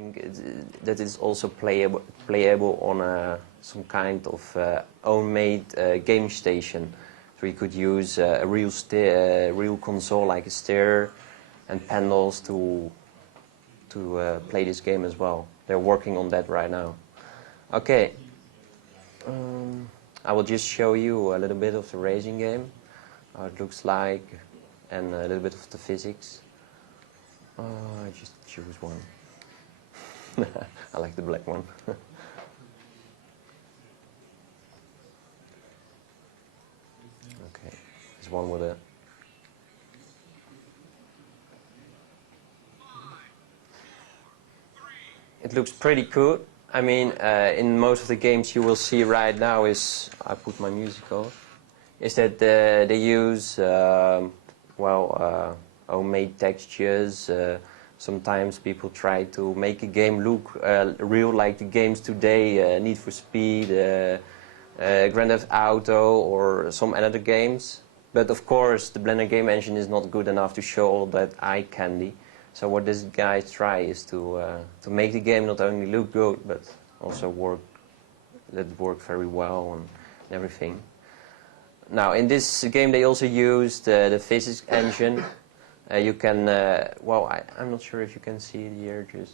think that is also playable on some kind of own-made game station. So you could use a real console like a stair and panels to play this game as well. They're working on that right now. Okay, I will just show you a little bit of the racing game, how it looks like, and a little bit of the physics. I just choose one. I like the black one. Okay, there's one with a... It looks pretty cool. I mean, in most of the games you will see right now is, I put my music off, is that they use, homemade textures. Sometimes people try to make a game look real like the games today, Need for Speed, Grand Theft Auto, or some other games. But of course, the Blender game engine is not good enough to show all that eye candy. So what this guy tries is to make the game not only look good, but also work very well and everything. Now, in this game, they also used the physics engine. You can, I'm not sure if you can see it here. Just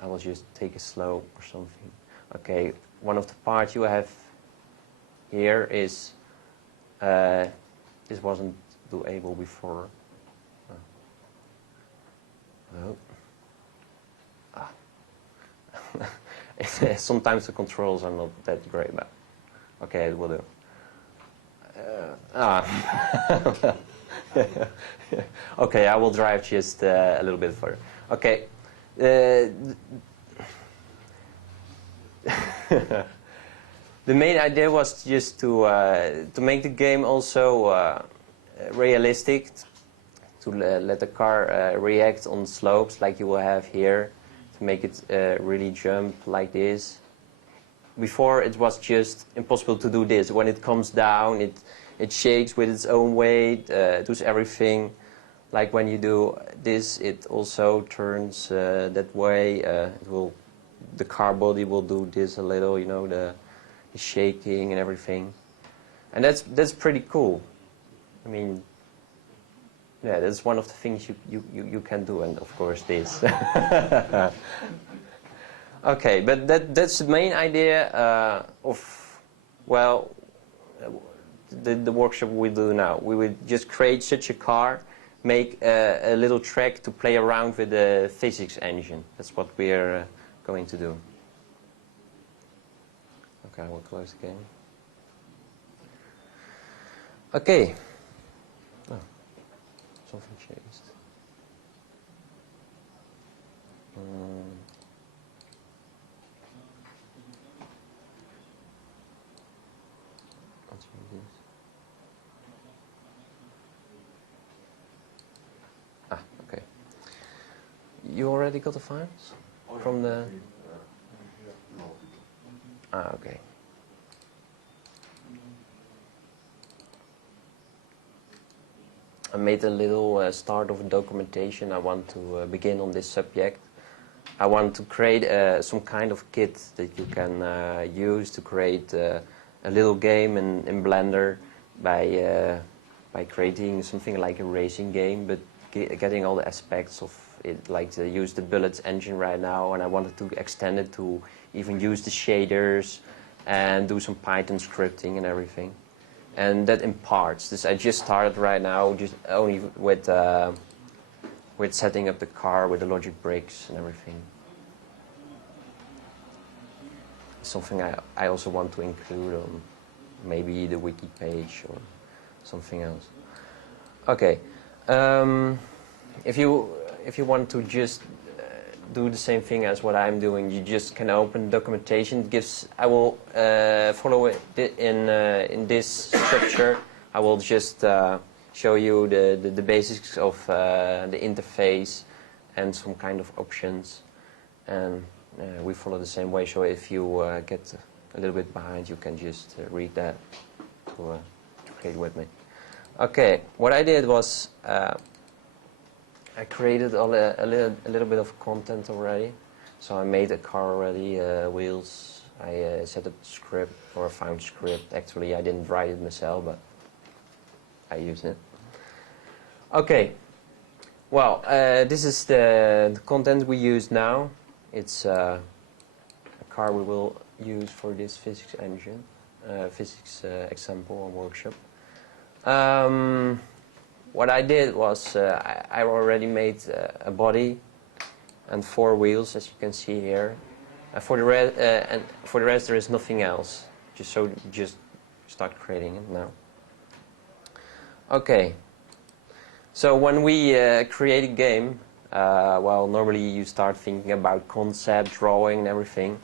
I will just take a slope or something. Okay, one of the parts you have here is this wasn't doable before. Oh. Sometimes the controls are not that great, but okay, it will do. Okay, I will drive just a little bit further. Okay. The main idea was just to make the game also realistic, to let the car react on slopes like you will have here, to make it really jump like this. Before it was just impossible to do this. When it comes down, it shakes with its own weight, does everything. Like when you do this, it also turns that way. The car body will do this a little, you know, the shaking and everything. And that's pretty cool. I mean, yeah, that's one of the things you can do, and of course this. Okay, but that's the main idea of, well, the workshop we do now. We would just create such a car, make a little track to play around with the physics engine. That's what we're going to do. Okay, I will close the game. Okay. Oh, something changed. Okay. You already got the files from the... okay. I made a little start of documentation. I want to begin on this subject. I want to create some kind of kit that you can use to create a little game in Blender by creating something like a racing game, but getting all the aspects of it, like to use the bullets engine right now, and I wanted to extend it to even use the shaders and do some Python scripting and everything. And that in parts. This I just started right now, just only with setting up the car with the logic bricks and everything. Something I also want to include on maybe the wiki page or something else. Okay, if you want to just do the same thing as what I'm doing, you just can open documentation. It gives, I will follow it in this structure. I will just show you the basics of the interface and some kind of options, and we follow the same way. So if you get a little bit behind, you can just read that to create with me. Okay, what I did was I created a little bit of content already. So I made a car already, wheels. I set up the script, or found script. Actually, I didn't write it myself, but I used it. Okay. Well, this is the content we use now. It's a car we will use for this physics engine, physics example or workshop. What I did was I already made a body and 4 wheels, as you can see here. For the rest, there is nothing else. Just start creating it now. Okay. So when we create a game, well, normally you start thinking about concept, drawing, and everything.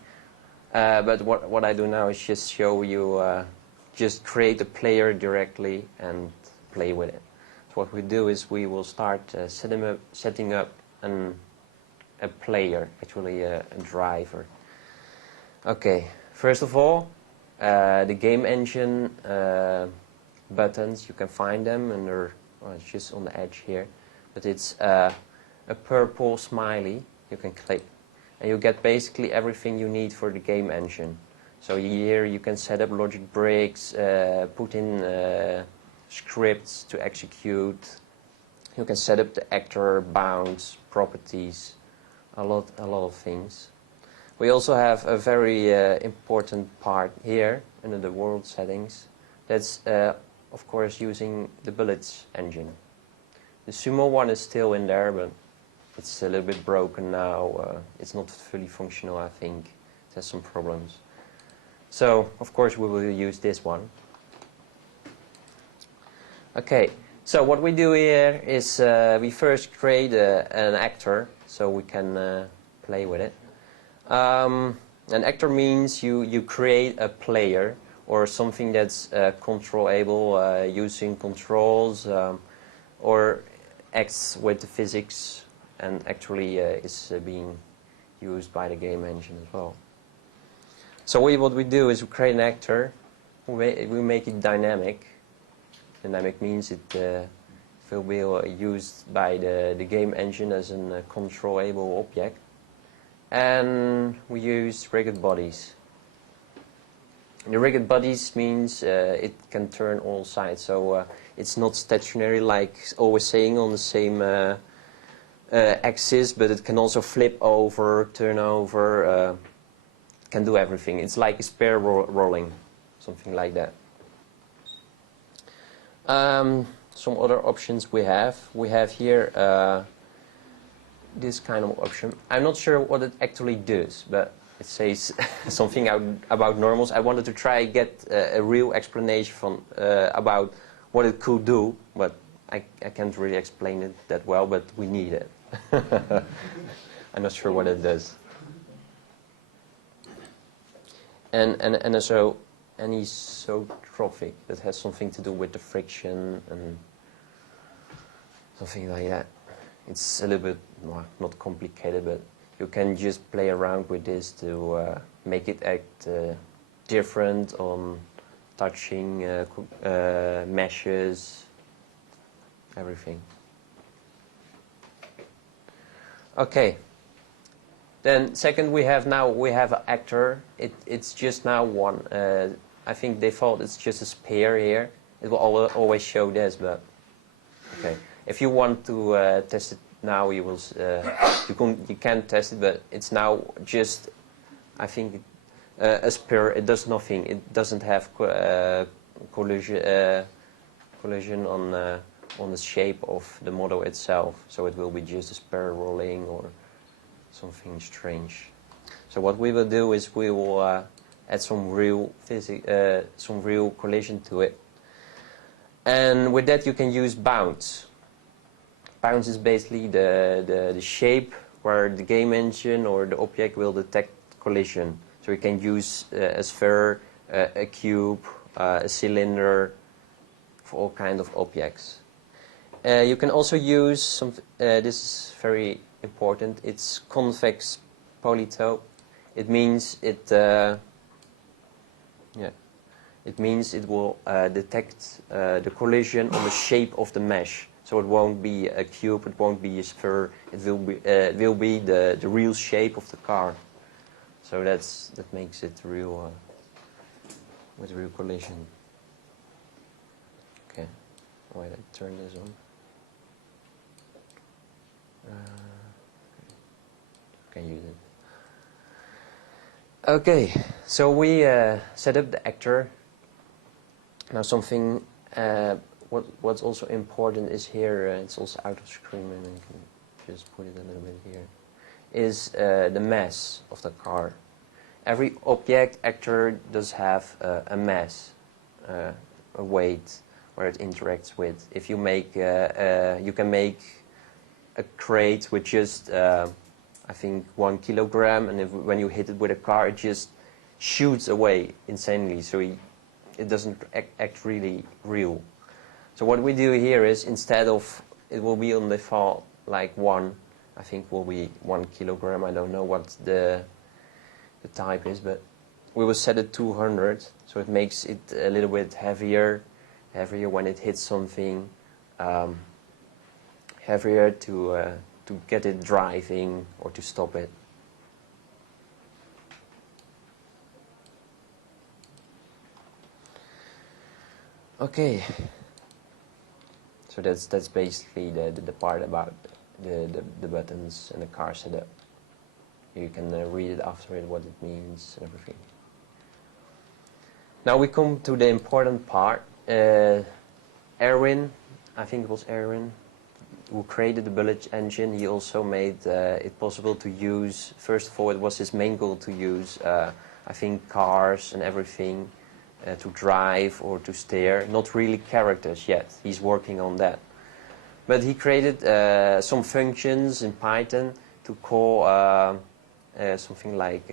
But what I do now is just show you, just create a player directly and play with it. So what we do is we will start setting up a player, actually a driver. Okay, first of all, the game engine buttons, you can find them under, well, it's just on the edge here, but it's a purple smiley you can click, and you get basically everything you need for the game engine. So here you can set up logic bricks, put in scripts to execute. You can set up the actor, bounds, properties, a lot of things. We also have a very important part here under the world settings. That's of course using the bullets engine. The sumo one is still in there, but it's a little bit broken now. It's not fully functional, I think. It has some problems. So of course we will use this one. Okay, so what we do here is we first create an actor so we can play with it. An actor means you create a player or something that's controllable using controls or acts with the physics and actually is being used by the game engine as well. So what we do is we create an actor, we make it dynamic. Dynamic means it will be used by the game engine as a controllable object. And we use rigged bodies. The rigged bodies means it can turn all sides, so it's not stationary like always saying on the same axis, but it can also flip over, turn over, can do everything. It's like a spare rolling, something like that. Some other options we have. We have here this kind of option. I'm not sure what it actually does, but it says something about normals. I wanted to try get a real explanation from about what it could do, but I can't really explain it that well, but we need it. I'm not sure what it does. And also anisotrophic, that has something to do with the friction and something like that. It's a little bit, well, not complicated, but you can just play around with this to make it act different on touching, meshes, everything. Okay. Then second we have an actor. It's just now one. I think default it's just a sphere here. It will always show this, but okay. If you want to test it now, you will. You can test it, but it's now just. I think a sphere. It does nothing. It doesn't have collision on the shape of the model itself. So it will be just a sphere rolling or something strange. So what we will do is we will add some real collision to it, and with that you can use bounds. Bounds is basically the shape where the game engine or the object will detect collision. So you can use a sphere, a cube, a cylinder for all kinds of objects. You can also use some. This is very important. It's convex polytope. It means it. It means it will detect the collision on the shape of the mesh. So it won't be a cube, it won't be a sphere, it will be the real shape of the car. So that makes it real with real collision. Okay, wait, I turn this on. Can use it. Okay, so we set up the actor. Now something. What's also important is here. It's also out of screen, and I can just put it a little bit here. Is the mass of the car. Every object actor does have a mass, a weight where it interacts with. If you make, you can make a crate with just, I think, 1 kilogram, and when you hit it with a car, it just shoots away insanely. So it doesn't act really real. So what we do here is, instead of, it will be on default like 1, I think will be 1 kilogram. I don't know what the type is, but we will set it 200, so it makes it a little bit heavier when it hits something, heavier to get it driving or to stop it. Okay, so that's basically the part about the buttons and the car setup. You can read it after it, what it means and everything. Now we come to the important part. Erwin, I think it was Erwin, who created the bullet engine. He also made it possible to use, first of all, it was his main goal to use, I think, cars and everything to drive or to steer. Not really characters yet. He's working on that. But he created some functions in Python to call something like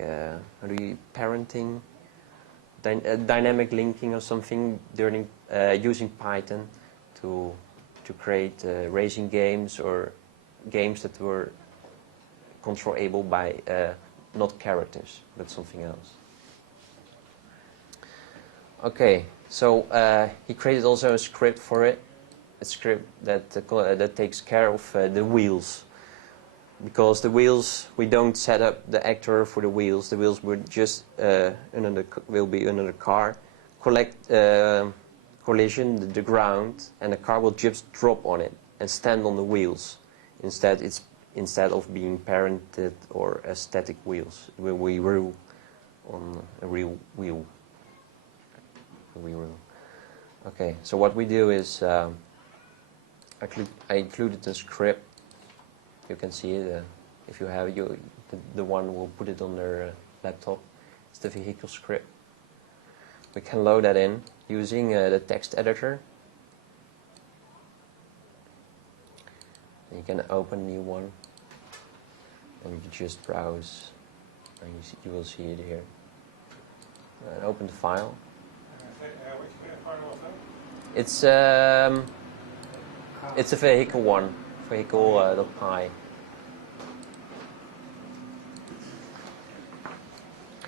parenting, dynamic linking or something during using Python to create racing games or games that were controllable by not characters but something else. Okay, so he created also a script for it, a script that takes care of the wheels. Because the wheels, we don't set up the actor for the wheels. The wheels will just will be under the car, collect collision, the ground, and the car will just drop on it and stand on the wheels. Instead of being parented or static wheels, it will be real on a real wheel. Okay, so what we do is I included the script. You can see it. If you have the one will put it on their laptop. It's the vehicle script. We can load that in using the text editor. You can open a new one, and you just browse, and you will see it here. And open the file. Which file was that? It's a vehicle one. Vehicle.py.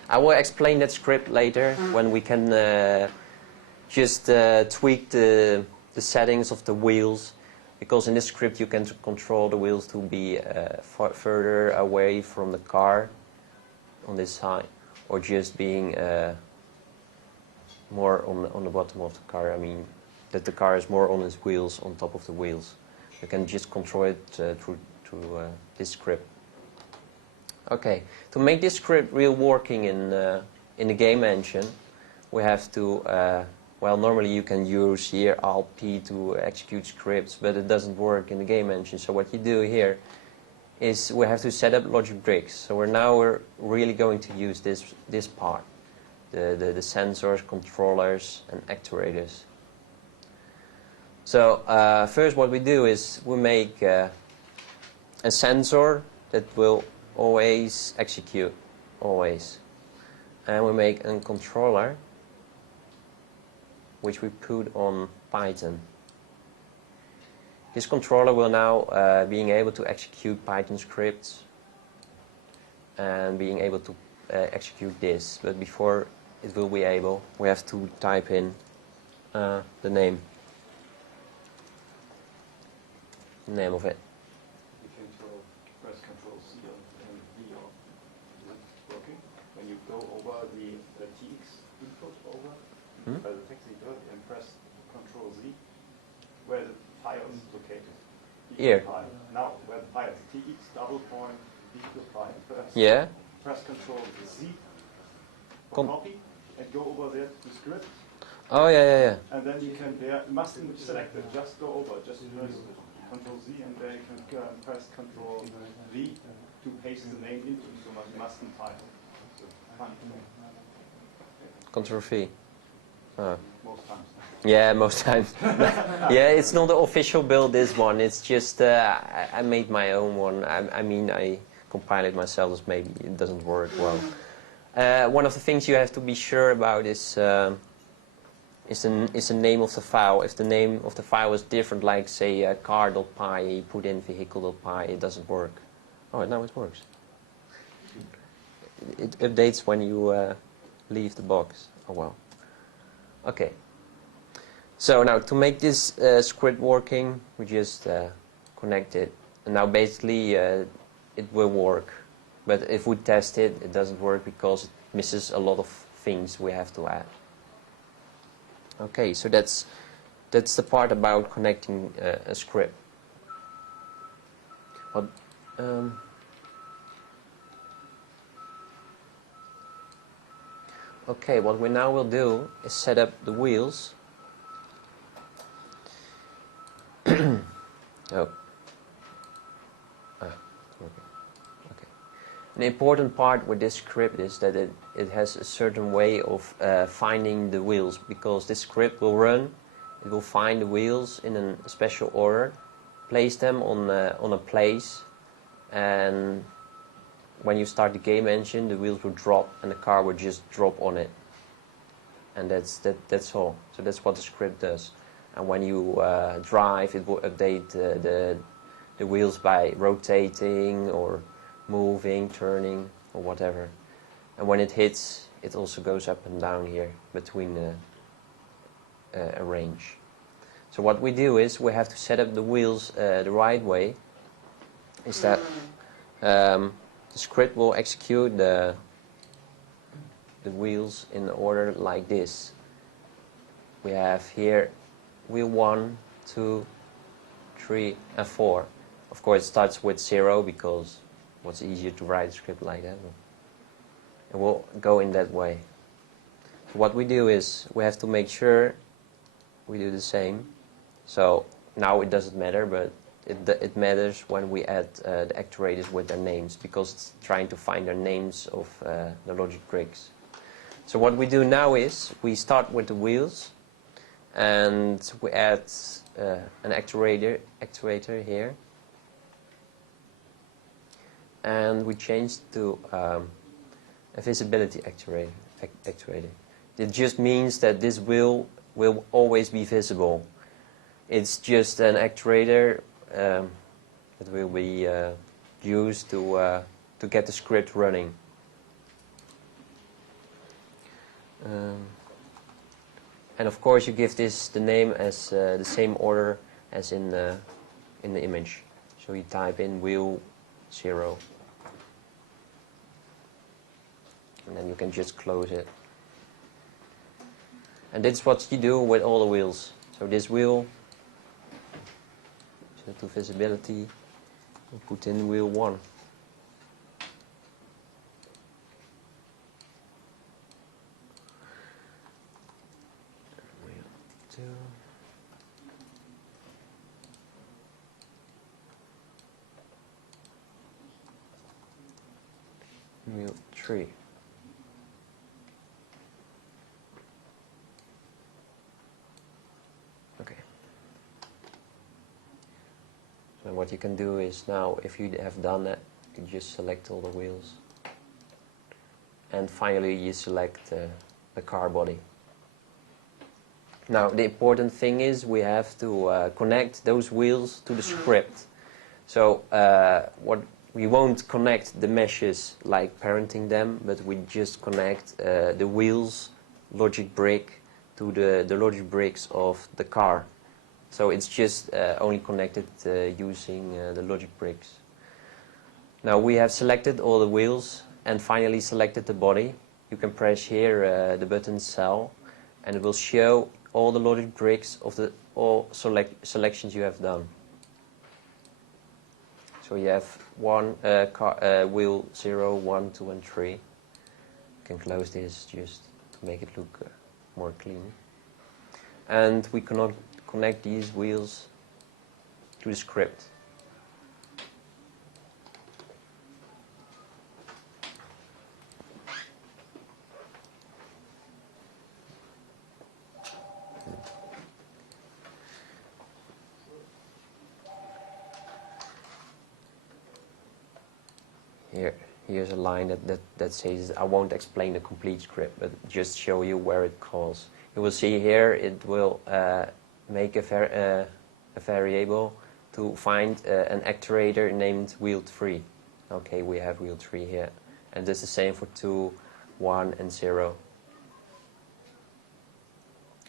I will explain that script later when we can just tweak the settings of the wheels, because in this script you can control the wheels to be further away from the car on this side, or just being more on the bottom of the car. I mean that the car is more on its wheels, on top of the wheels. You can just control it through this script. Okay, to make this script real working in the game engine, we have to, well, normally you can use here Alt-P to execute scripts, but it doesn't work in the game engine. So what you do here is we have to set up logic bricks. So we're really going to use this part, the sensors, controllers, and actuators. So first what we do is we make a sensor that will always execute, always. And we make a controller which we put on Python. This controller will now being able to execute Python scripts and being able to execute this. But before it will be able, we have to type in the name. Name of it. You can press Control C and V on. Is it working? When you go over the TX input over the text editor and press Control Z, where the file is located. Here. File. Now, where the file is TX double point vehicle file. First, Yeah. press Control Z for copy and go over there to the script. Oh yeah. And then you can there mustn't select it, just go over, just press Control Z and then you can press Control V to paste the name into, so you mustn't type. So, Control V. Oh. most times. Yeah, most times. Yeah, it's not the official build, this one. It's just I made my own one. I mean, I compiled it myself, so maybe it doesn't work well. One of the things you have to be sure about is the name of the file. If the name of the file is different, like say car.py, you put in vehicle.py, it doesn't work. Oh, now it works. It updates when you leave the box. Oh well. Okay. So now to make this script working, we just connect it. And now basically it will work. But if we test it, it doesn't work because it misses a lot of things we have to add. Okay, so that's the part about connecting a script. What, okay, what we now will do is set up the wheels. Oh. Okay. An important part with this script is that it has a certain way of finding the wheels, because this script will run, it will find the wheels in a special order, place them on a place, and when you start the game engine, the wheels will drop and the car will just drop on it. And that's all. So that's what the script does. And when you drive, it will update the wheels by rotating or moving, turning, or whatever. And when it hits, it also goes up and down here between a range. So what we do is we have to set up the wheels the right way. Is that the script will execute the wheels in order like this. We have here wheel 1, 2, 3, and 4. Of course, it starts with 0 because what's easier to write a script like that. It will go in that way. So what we do is we have to make sure we do the same. So now it doesn't matter, but it matters when we add the actuators with their names, because it's trying to find their names of the logic bricks. So what we do now is we start with the wheels, and we add an actuator here, and we change to a visibility actuator. It just means that this wheel will always be visible. It's just an actuator that will be used to get the script running. And of course, you give this the name as the same order as in the image. So you type in wheel 0, and then you can just close it. And that's what you do with all the wheels. So this wheel, set to visibility, we put in wheel 1. Wheel 2. Wheel 3. Okay. So what you can do is now, if you have done that, you just select all the wheels. And finally you select the car body. Now the important thing is we have to connect those wheels to the script. So what we won't connect the meshes like parenting them, but we just connect the wheels logic brick to the logic bricks of the car. So it's just only connected using the logic bricks. Now we have selected all the wheels and finally selected the body. You can press here the button cell, and it will show all the logic bricks of the all selections you have done. So you have wheel 0, 1, 2 and 3. You can close this just to make it look more clean. And we cannot connect these wheels to the script. Here's a line that says, I won't explain the complete script, but just show you where it calls. You will see here it will make a variable to find an actuator named wheel 3. Okay, we have wheel 3 here. And this is the same for 2, 1 and 0.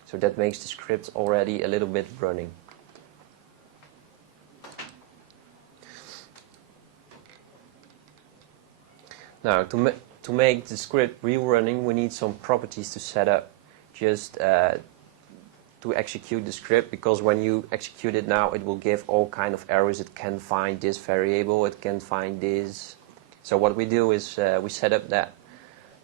So that makes the script already a little bit running. Now, to make the script real running, we need some properties to set up just to execute the script, because when you execute it now, it will give all kind of errors. It can find this variable, it can find this. So what we do is we set up that.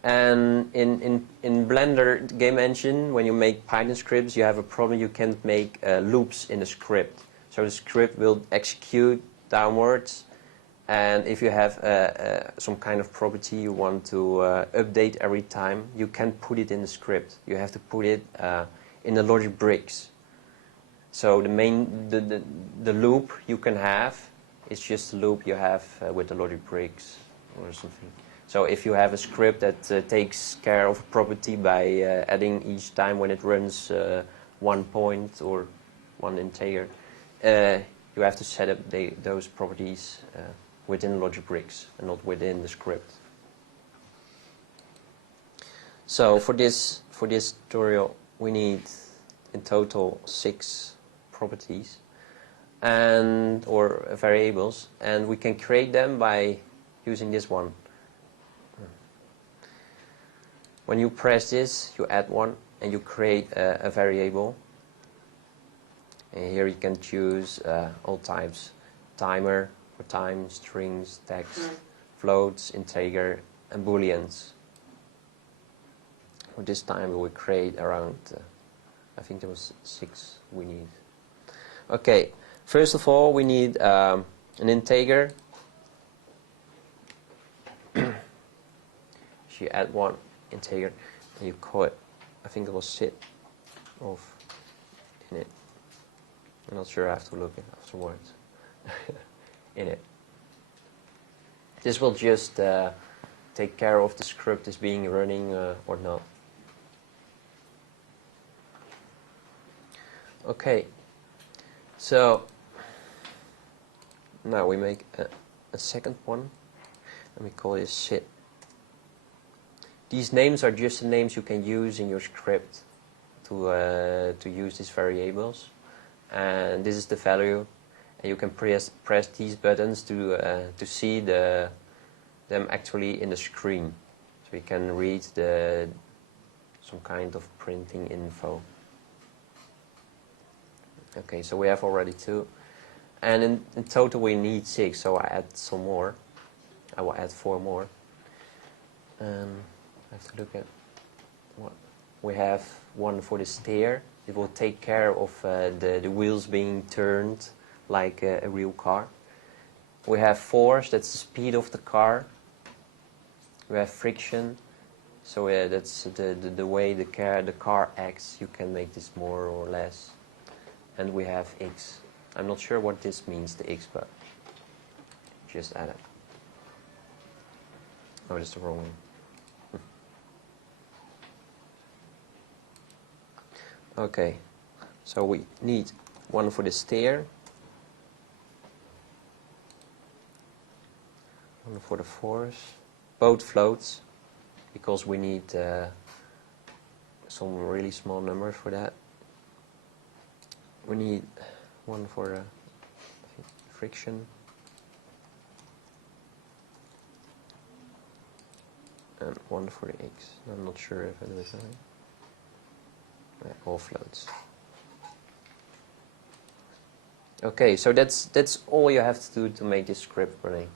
And in Blender game engine, when you make Python scripts, you have a problem. You can't make loops in the script. So the script will execute downwards. And if you have some kind of property you want to update every time, you can't put it in the script. You have to put it in the logic bricks. So the loop you can have is just the loop you have with the logic bricks or something. So if you have a script that takes care of a property by adding each time when it runs 1 point or one integer, you have to set up those properties within logic bricks and not within the script. So for this tutorial we need in total 6 properties or variables, and we can create them by using this one. When you press this, you add one and you create a variable. And here you can choose all types: timer for time, strings, text, floats, integer, and booleans. For this time we will create around, I think there was 6 we need. Okay, first of all we need an integer. So you add one integer and you call it, I think it was sit of in it. I'm not sure, I have to look it afterwards. In it. This will just take care of the script is being running or not. Okay, so now we make a second one and we call it sit. These names are just the names you can use in your script to use these variables, and this is the value. And you can press these buttons to see them actually in the screen, so you can read some kind of printing info. Okay, so we have already 2, and in total we need 6. So I add some more. I will add 4 more. And I have to look at what we have. One for the steer. It will take care of the wheels being turned like a real car. We have force, that's the speed of the car. We have friction, so that's the way the car acts. You can make this more or less. And we have X. I'm not sure what this means, the X, but just add it. Oh, that's the wrong one. Okay, so we need one for the steer, one for the force, both floats, because we need some really small numbers for that. We need one for friction. And one for the X. I'm not sure if I do it right. All floats. Okay, so that's all you have to do to make this script running.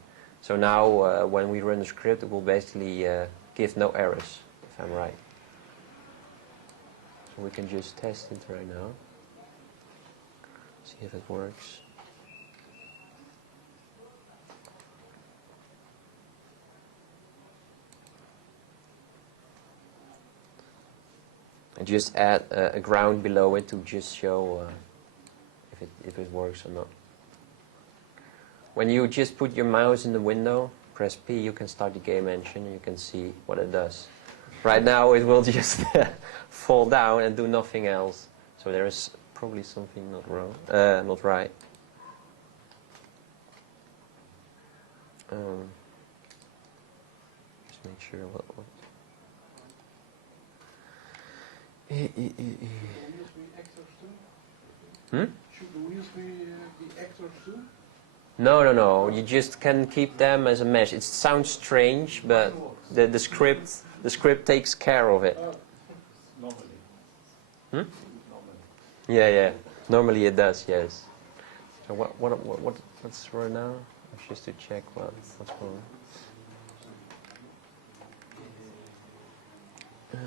So now when we run the script, it will basically give no errors, if I'm right. So we can just test it right now. See if it works. And just add a ground below it to just show if it works or not. When you just put your mouse in the window, press P, you can start the game engine and you can see what it does. Right now it will just fall down and do nothing else. So there is probably something not wrong, not right. Just make sure what. Should the wheels be actors too? Should the wheels be actors too? No. You just can keep them as a mesh. It sounds strange, but the script takes care of it. Normally. Hmm? Normally. Yeah. Normally it does. Yes. So what's right now? Just to check what's going on.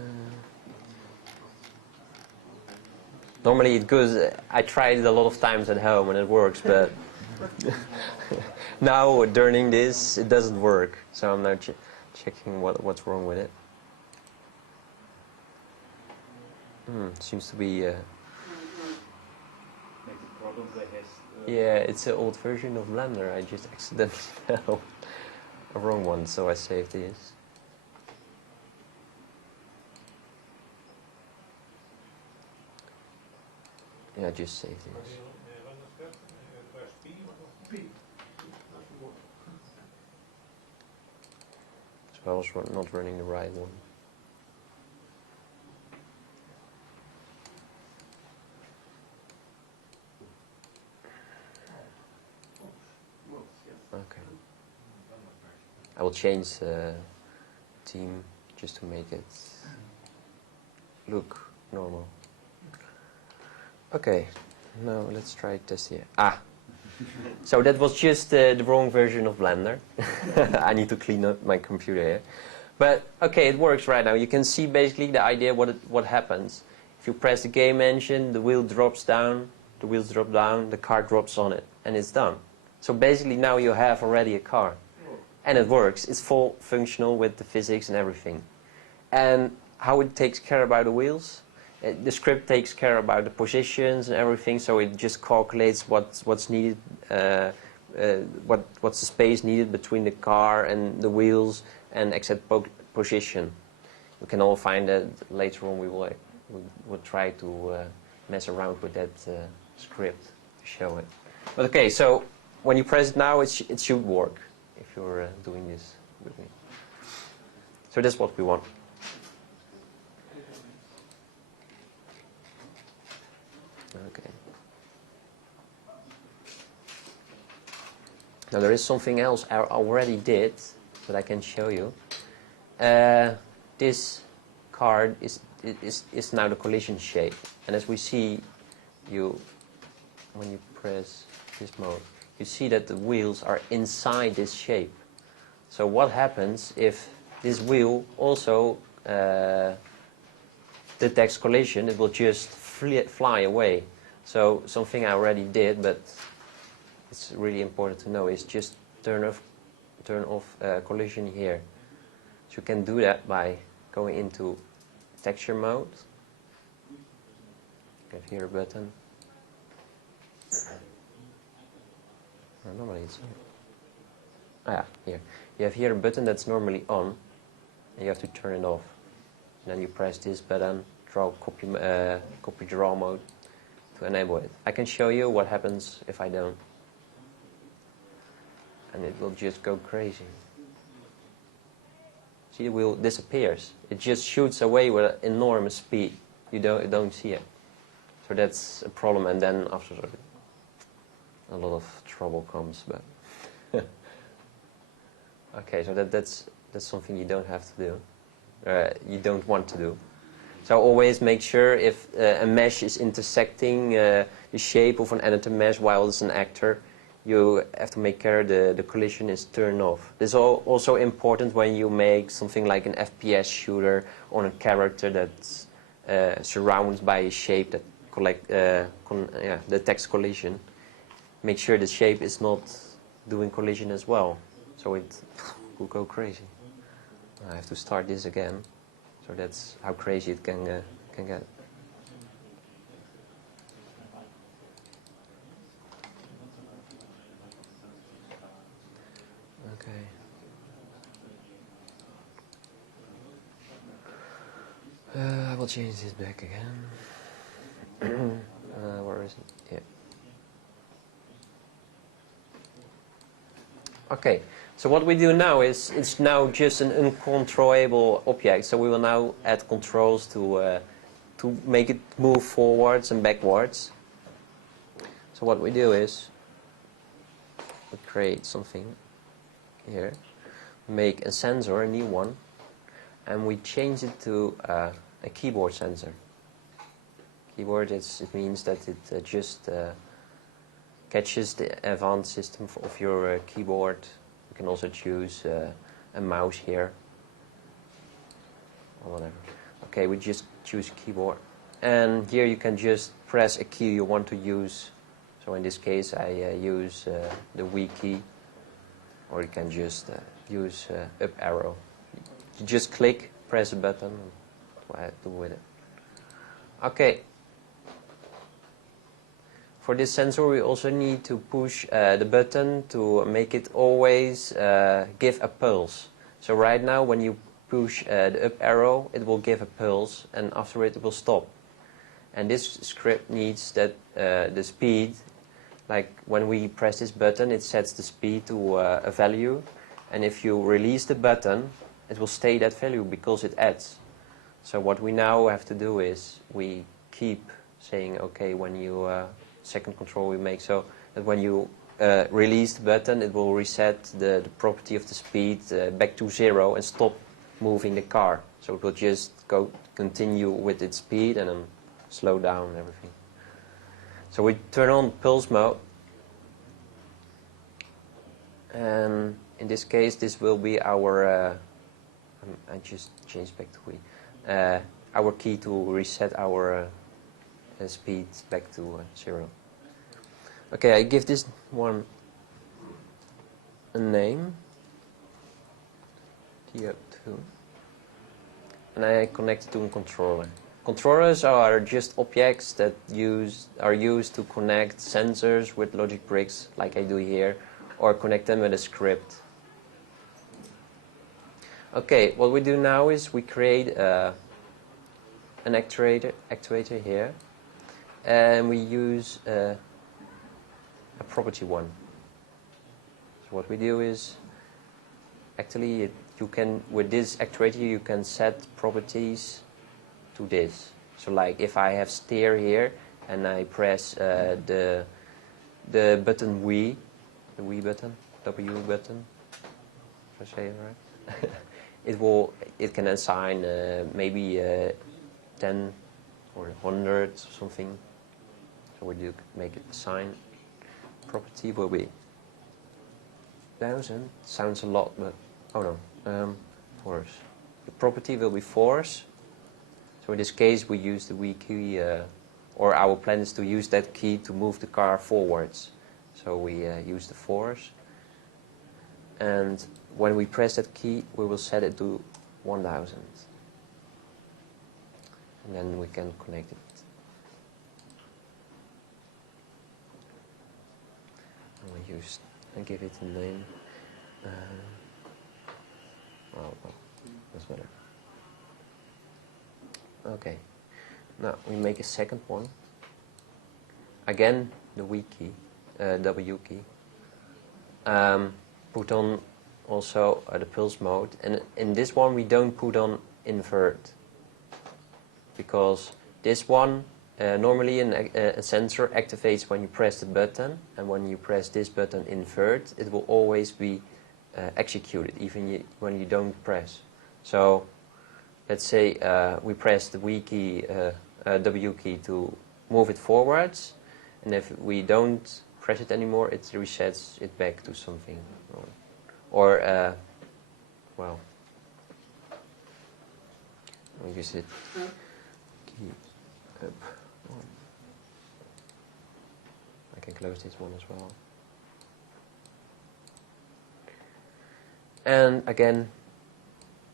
Normally it goes. I tried it a lot of times at home and it works, but now during this it doesn't work. So I'm now checking what's wrong with it. Seems to be. Make the problem that has. Yeah, it's an old version of Blender. I just accidentally fell a wrong one, so I saved this. Yeah, I just saved this. So I was not running the right one. Okay. I will change the theme just to make it look normal. Okay, now let's try test here. So that was just the wrong version of Blender. I need to clean up my computer here. But okay, it works right now. You can see basically the idea what happens. If you press the game engine, the wheel drops down, the wheels drop down, the car drops on it, and it's done. So basically now you have already a car. And it works. It's full functional with the physics and everything. And how it takes care about the wheels? The script takes care about the positions and everything, so it just calculates what's needed, what's the space needed between the car and the wheels and exact position. We can all find that later on. We'll try to mess around with that script to show it. But okay, so when you press it now, it should work if you're doing this with me. So that's what we want. Okay. Now there is something else I already did that I can show you. This card is now the collision shape, and as we see, when you press this mode, you see that the wheels are inside this shape. So what happens if this wheel also detects collision? It will just fly away. So something I already did, but it's really important to know, is just turn off collision here. So you can do that by going into texture mode. You have here a button. Normally it's on. Here. You have here a button that's normally on, and you have to turn it off. And then you press this button, copy draw mode, to enable it. I can show you what happens if I don't. And it will just go crazy. See, the wheel disappears. It just shoots away with an enormous speed. You don't see it. So that's a problem, and then after a lot of trouble comes. But okay, so that's something you don't have to do. You don't want to do. So always make sure if a mesh is intersecting the shape of an editor mesh while it's an actor, you have to make sure the collision is turned off. This is also important when you make something like an FPS shooter on a character that's surrounded by a shape that detects collision. Make sure the shape is not doing collision as well, so it will go crazy. I have to start this again. So that's how crazy it can get. Okay. I will change this back again. Where is it? Yeah. Okay. So what we do now is, it's now just an uncontrollable object. So we will now add controls to make it move forwards and backwards. So what we do is, we create something here, make a sensor, a new one, and we change it to a keyboard sensor. Keyboard, it means that it just catches the advanced system of your keyboard. You can also choose a mouse here, or whatever. Okay, we just choose keyboard. And here you can just press a key you want to use. So in this case I use the W key, or you can just use up arrow. You just click, press a button, and what I do with it. Okay. For this sensor we also need to push the button to make it always give a pulse. So right now when you push the up arrow, it will give a pulse, and after it will stop. And this script needs that the speed, like when we press this button, it sets the speed to a value, and if you release the button, it will stay that value because it adds. So what we now have to do is we keep saying, okay, when you second control we make, so that when you release the button, it will reset the property of the speed back to 0 and stop moving the car. So it will just continue with its speed and then slow down and everything. So we turn on pulse mode, and in this case this will be our I just changed back to our key to reset our speed back to 0. Okay, I give this one a name, TO2, and I connect it to a controller. Controllers are just objects that are used to connect sensors with logic bricks, like I do here, or connect them with a script. Okay, what we do now is we create an actuator here, and we use a property one. So what we do is, actually you can, with this actuator you can set properties to this. So like if I have steer here and I press the button W, the W button, if I say it right, it can assign maybe 10 or 100 or something. So we do make it assign. Property will be 1000. Sounds a lot, but oh no, force. The property will be force. So in this case we use the W key, or our plan is to use that key to move the car forwards. So we use the force, and when we press that key we will set it to 1000, and then we can connect it. And I give it a name. Well, that's better. Okay, now we make a second one. Again, the W key, put on also the pulse mode, and in this one we don't put on invert, because this one normally a sensor activates when you press the button, and when you press this button invert, it will always be executed, even when you don't press. So let's say we press the W key to move it forwards, and if we don't press it anymore, it resets it back to something. Or well, we use it. Key up. I can close this one as well. And again,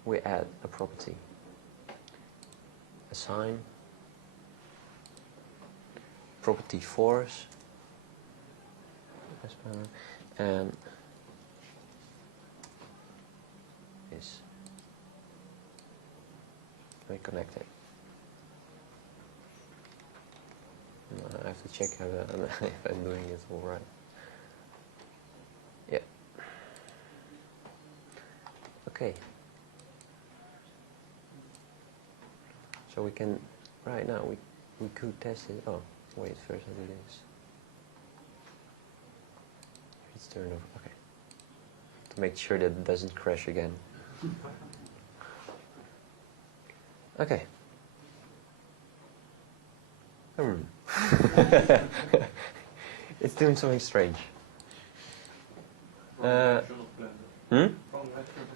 we add a property. Assign property force, and is reconnected. I have to check if I'm doing it all right. Yeah. Okay. So we can, right now, we could test it. Oh, wait, first I do this. It's turned off, okay. To make sure that it doesn't crash again. Okay. It's doing something strange.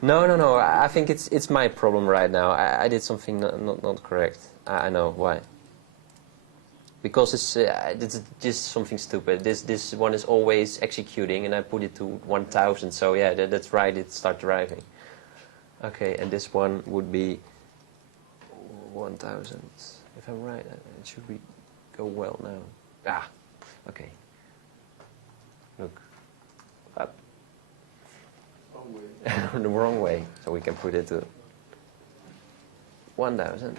No. I think it's my problem right now. I did something not correct. I know why. Because it's just something stupid. This one is always executing, and I put it to 1000. So yeah, that's right. It starts driving. Okay, and this one would be 1000. If I'm right, it should go well now. Ah, okay. Look, up. The wrong way, so we can put it to 1000,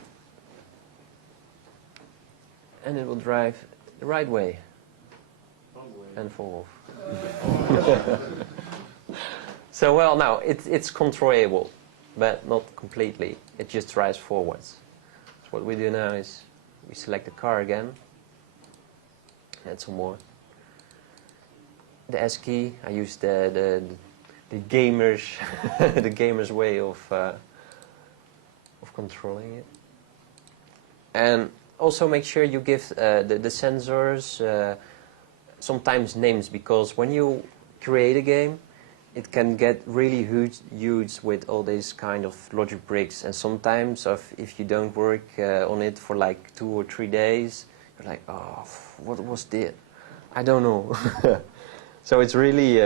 and it will drive the right way and fall off. So well, now it's controllable, but not completely. It just drives forwards. So what we do now is we select the car again, add some more. The S key, I use the gamers the gamers way of controlling it. And also make sure you give the sensors sometimes names, because when you create a game, it can get really huge with all these kind of logic bricks, and sometimes if you don't work on it for like 2 or 3 days, you're like, oh, what was this? I don't know. So it's really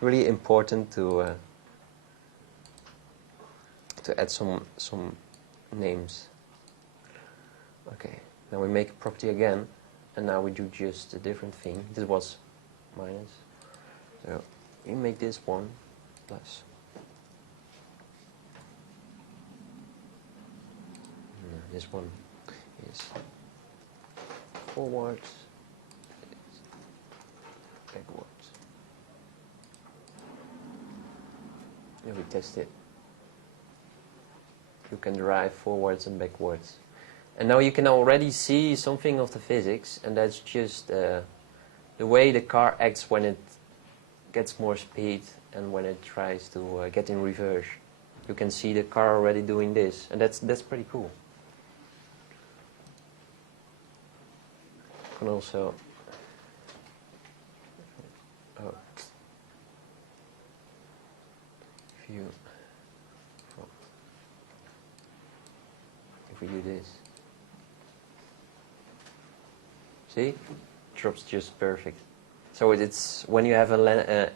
really important to add some names. Okay, now we make a property again, and now we do just a different thing. This was minus, so we make this one plus. This one is forwards, backwards. And we test it. You can drive forwards and backwards. And now you can already see something of the physics, and that's just the way the car acts when it gets more speed and when it tries to get in reverse. You can see the car already doing this, and that's pretty cool. You can also if we do this, see, it drops just perfect. So it's when you have a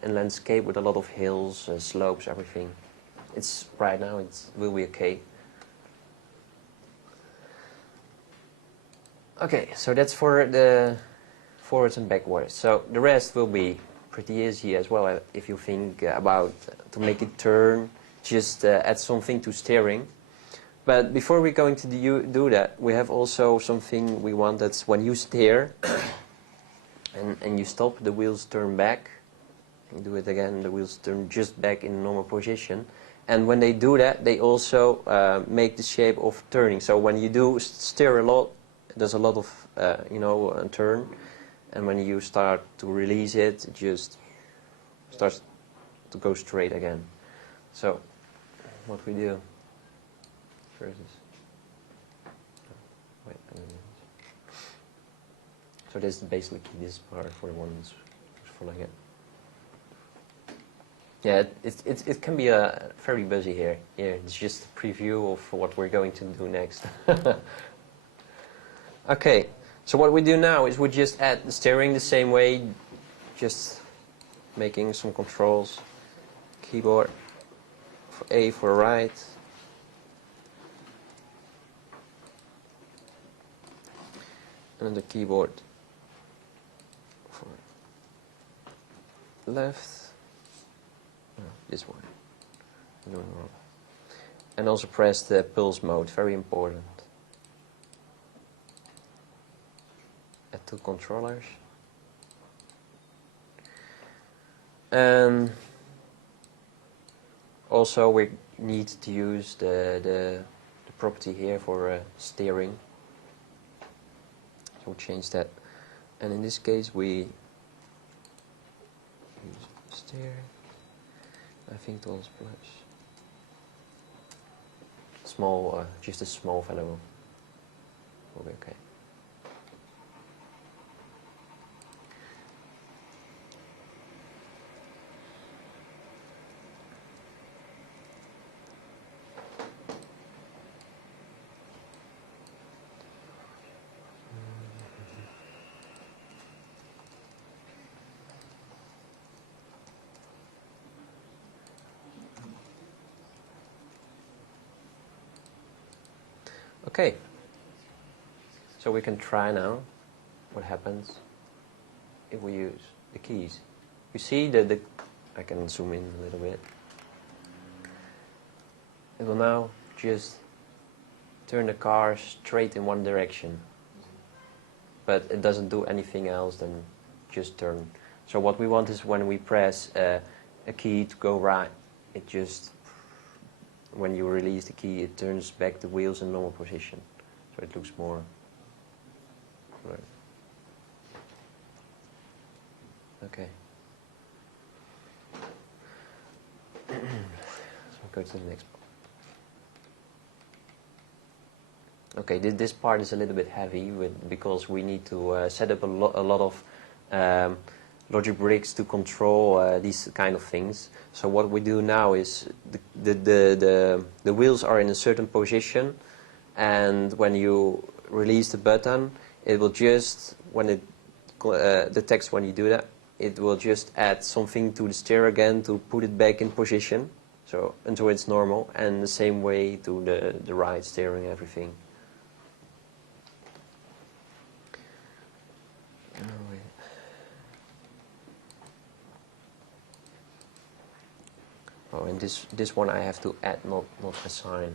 landscape with a lot of hills, slopes, everything. It's right now it will be okay. Okay, so that's for the forwards and backwards. So the rest will be pretty easy as well. If you think about to make it turn, just add something to steering. But before we're going to do that, we have also something we want. That's when you steer and you stop, the wheels turn back. You do it again, the wheels turn just back in normal position. And when they do that, they also make the shape of turning. So when you do steer a lot, there's a lot of turn, and when you start to release it, it just starts to go straight again. So what we do first is wait a minute. So this is basically this part for the ones who's following it. Yeah, it can be very busy here. Yeah, it's just a preview of what we're going to do next. Okay, so what we do now is we just add the steering the same way, just making some controls. Keyboard for A for right. And then the keyboard for left. No, this one. I'm doing wrong. And also press the pulse mode, very important. Add two controllers. And also we need to use the property here for steering. So we'll change that. And in this case we use steer. I think it was plus small, just a small value will be okay. Okay, so we can try now what happens if we use the keys. You see the I can zoom in a little bit. It will now just turn the car straight in one direction, but it doesn't do anything else than just turn. So what we want is when we press a key to go right, it just, when you release the key, it turns back the wheels in normal position. So it looks more right. Okay. So go to the next part. Okay, this part is a little bit heavy because we need to set up a lot of logic bricks to control these kind of things. So what we do now is the wheels are in a certain position, and when you release the button, it will just, when it detects when you do that, it will just add something to the steer again to put it back in position, so until it's normal, and the same way to the right steering, everything. Oh, and this one I have to add, not assign.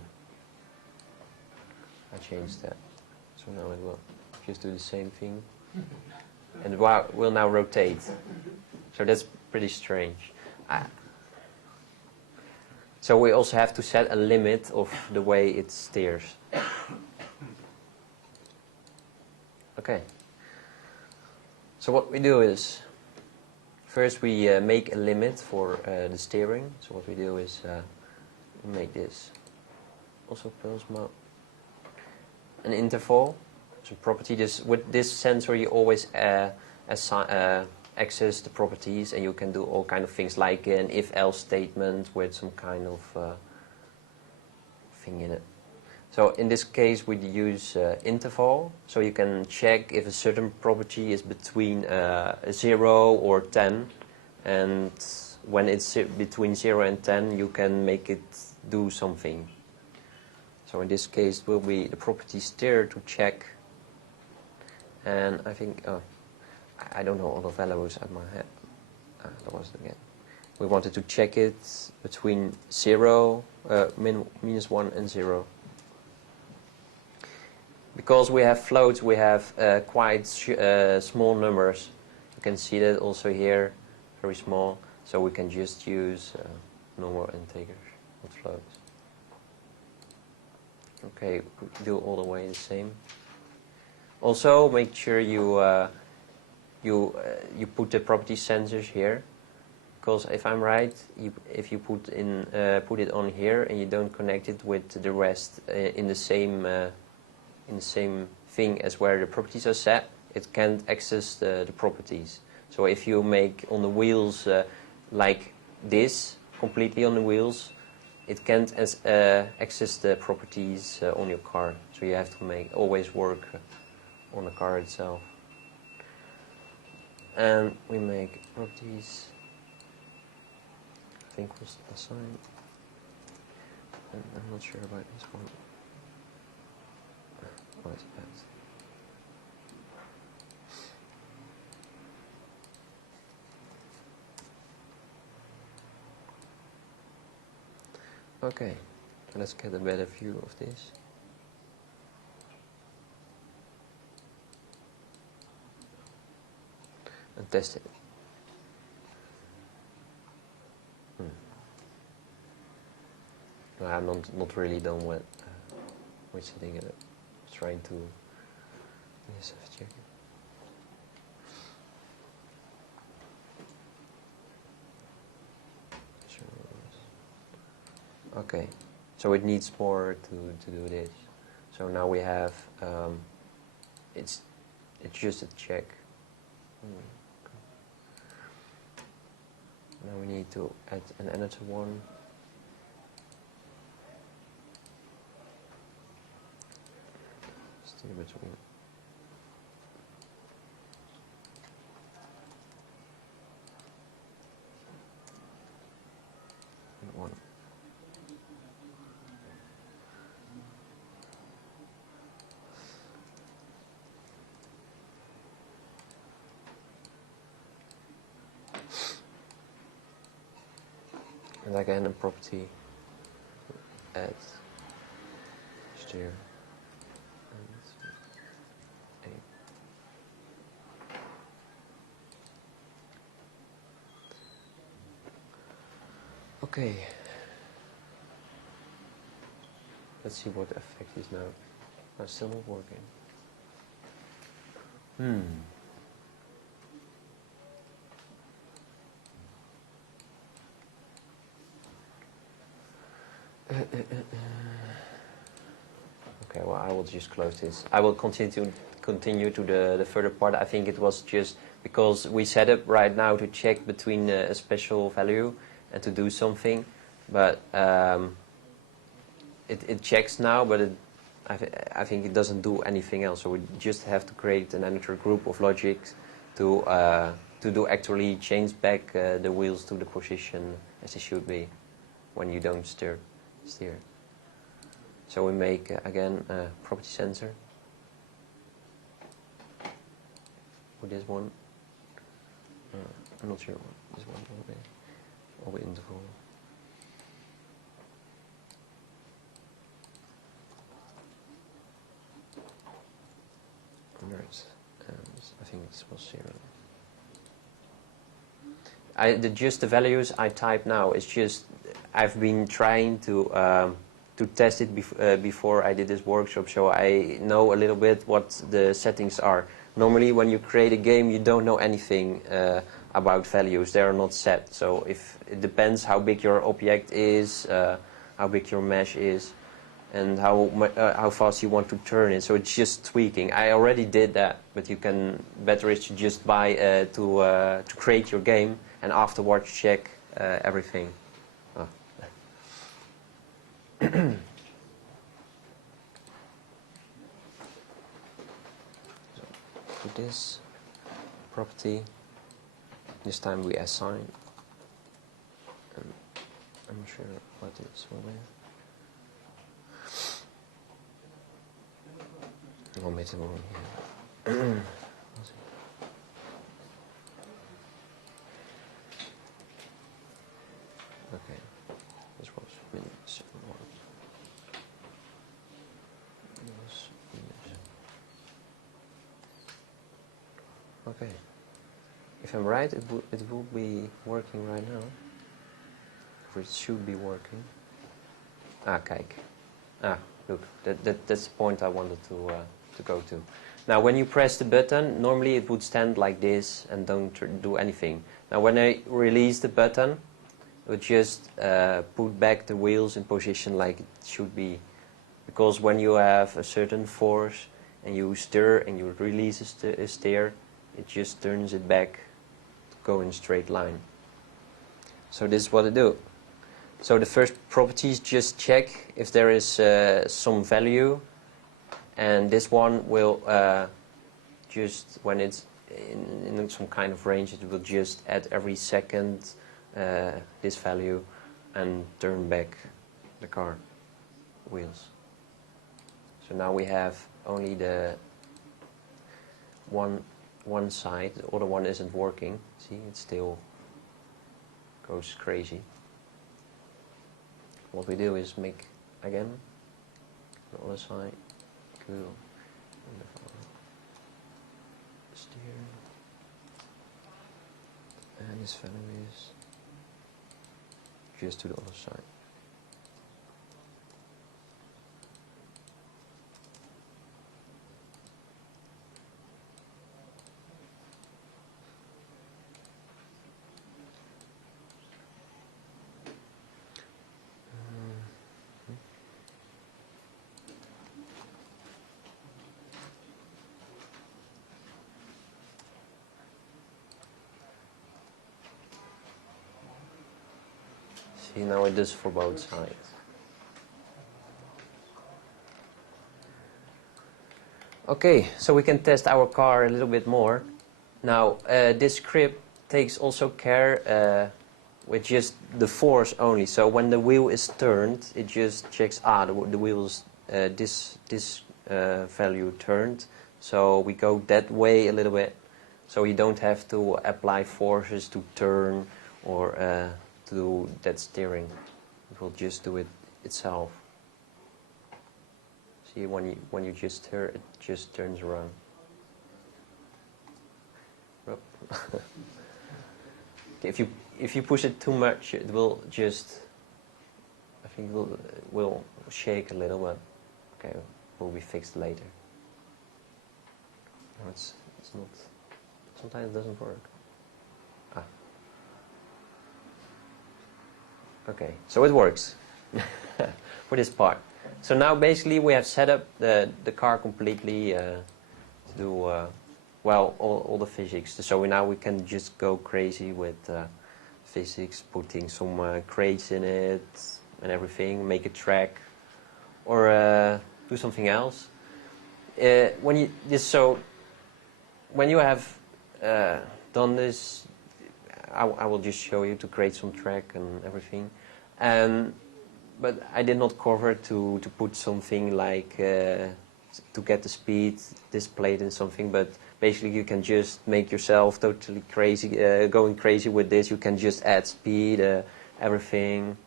I changed that, so now it will just do the same thing, and it will now rotate. So that's pretty strange. So we also have to set a limit of the way it steers. Okay. So what we do is, first we make a limit for the steering. So what we do is we make this also pulse mode, an interval, so property. With this sensor you always access the properties, and you can do all kind of things like an if-else statement with some kind of thing in it. So in this case we use interval, so you can check if a certain property is between 0 or 10, and when it's between 0 and 10 you can make it do something. So in this case it will be the property steer to check, and I think, I don't know all the values at my head. That was it again. We wanted to check it between 0, minus 1 and 0. Because we have floats, we have quite small numbers. You can see that also here, very small. So we can just use normal integers, not floats. Okay, do all the way the same. Also, make sure you put the property sensors here, because if I'm right, if you put it on here and you don't connect it with the rest in the same thing as where the properties are set, it can't access the properties. So if you make on the wheels like this, completely on the wheels, it can't access the properties on your car. So you have to always work on the car itself. And we make properties, I think was assigned, and I'm not sure about this one. Oh, it's bad. Okay, let's get a better view of this. And test it. No, I'm not really done with setting it up. Trying to yes, I've checked it. Okay, so it needs more to do this. So now we have it's just a check. Now we need to add an editor one. Steer between. And one. And again a property add steer and 8. Okay. Let's see what the effect is now. I'm still not working. Okay, well, I will just close this. I will continue to the further part. I think it was just because we set up right now to check between a special value and to do something, but it checks now, but I think it doesn't do anything else. So we just have to create another group of logics to do actually change back the wheels to the position as they should be when you don't steer. So we make again a property sensor for this one. I'm not sure what this one will be. Or the interval. Right. I think this was 0. Just the values I type now is just I've been trying to test it before I did this workshop, so I know a little bit what the settings are. Normally, when you create a game, you don't know anything about values; they are not set. So it depends how big your object is, how big your mesh is, and how fast you want to turn it. So it's just tweaking. I already did that, but you can better is to just buy to create your game and afterwards check everything. Oh. So for this property, this time we assign. I'm not sure what this will be. I'll make it one here. Okay, this was minus 1. Okay, if I'm right, it will be working right now. Or it should be working. Kijk. Look, that's the point I wanted to go to. Now when you press the button, normally it would stand like this and don't do anything. Now when I release the button, it would just put back the wheels in position like it should be. Because when you have a certain force and you stir and you release a steer, it just turns it back to go in a straight line. So this is what I do. So the first properties, just check if there is some value, and this one will just, when it's in some kind of range, it will just add every second this value and turn back the car wheels. So now we have only the one side, the other one isn't working. See, it still goes crazy. What we do is make again the other side cool and the steer, and this value is just to the other side. See, now it does for both sides. Okay, so we can test our car a little bit more. Now, this script takes also care with just the force only. So when the wheel is turned, it just checks, the wheel's this value turned. So we go that way a little bit. So you don't have to apply forces to turn or to do that steering. It will just do it itself. See, when you just stir, it just turns around. If you push it too much, it will just, I think it will shake a little, but okay, will be fixed later. No, it's not. Sometimes it doesn't work. Okay, so it works for this part. So now basically we have set up the car completely to do well all the physics. So now we can just go crazy with physics, putting some crates in it and everything, make a track, or do something else. When you have done this, I will just show you to create some track and everything. But I did not cover to put something like to get the speed displayed in something. But basically, you can just make yourself totally crazy, going crazy with this. You can just add speed, everything.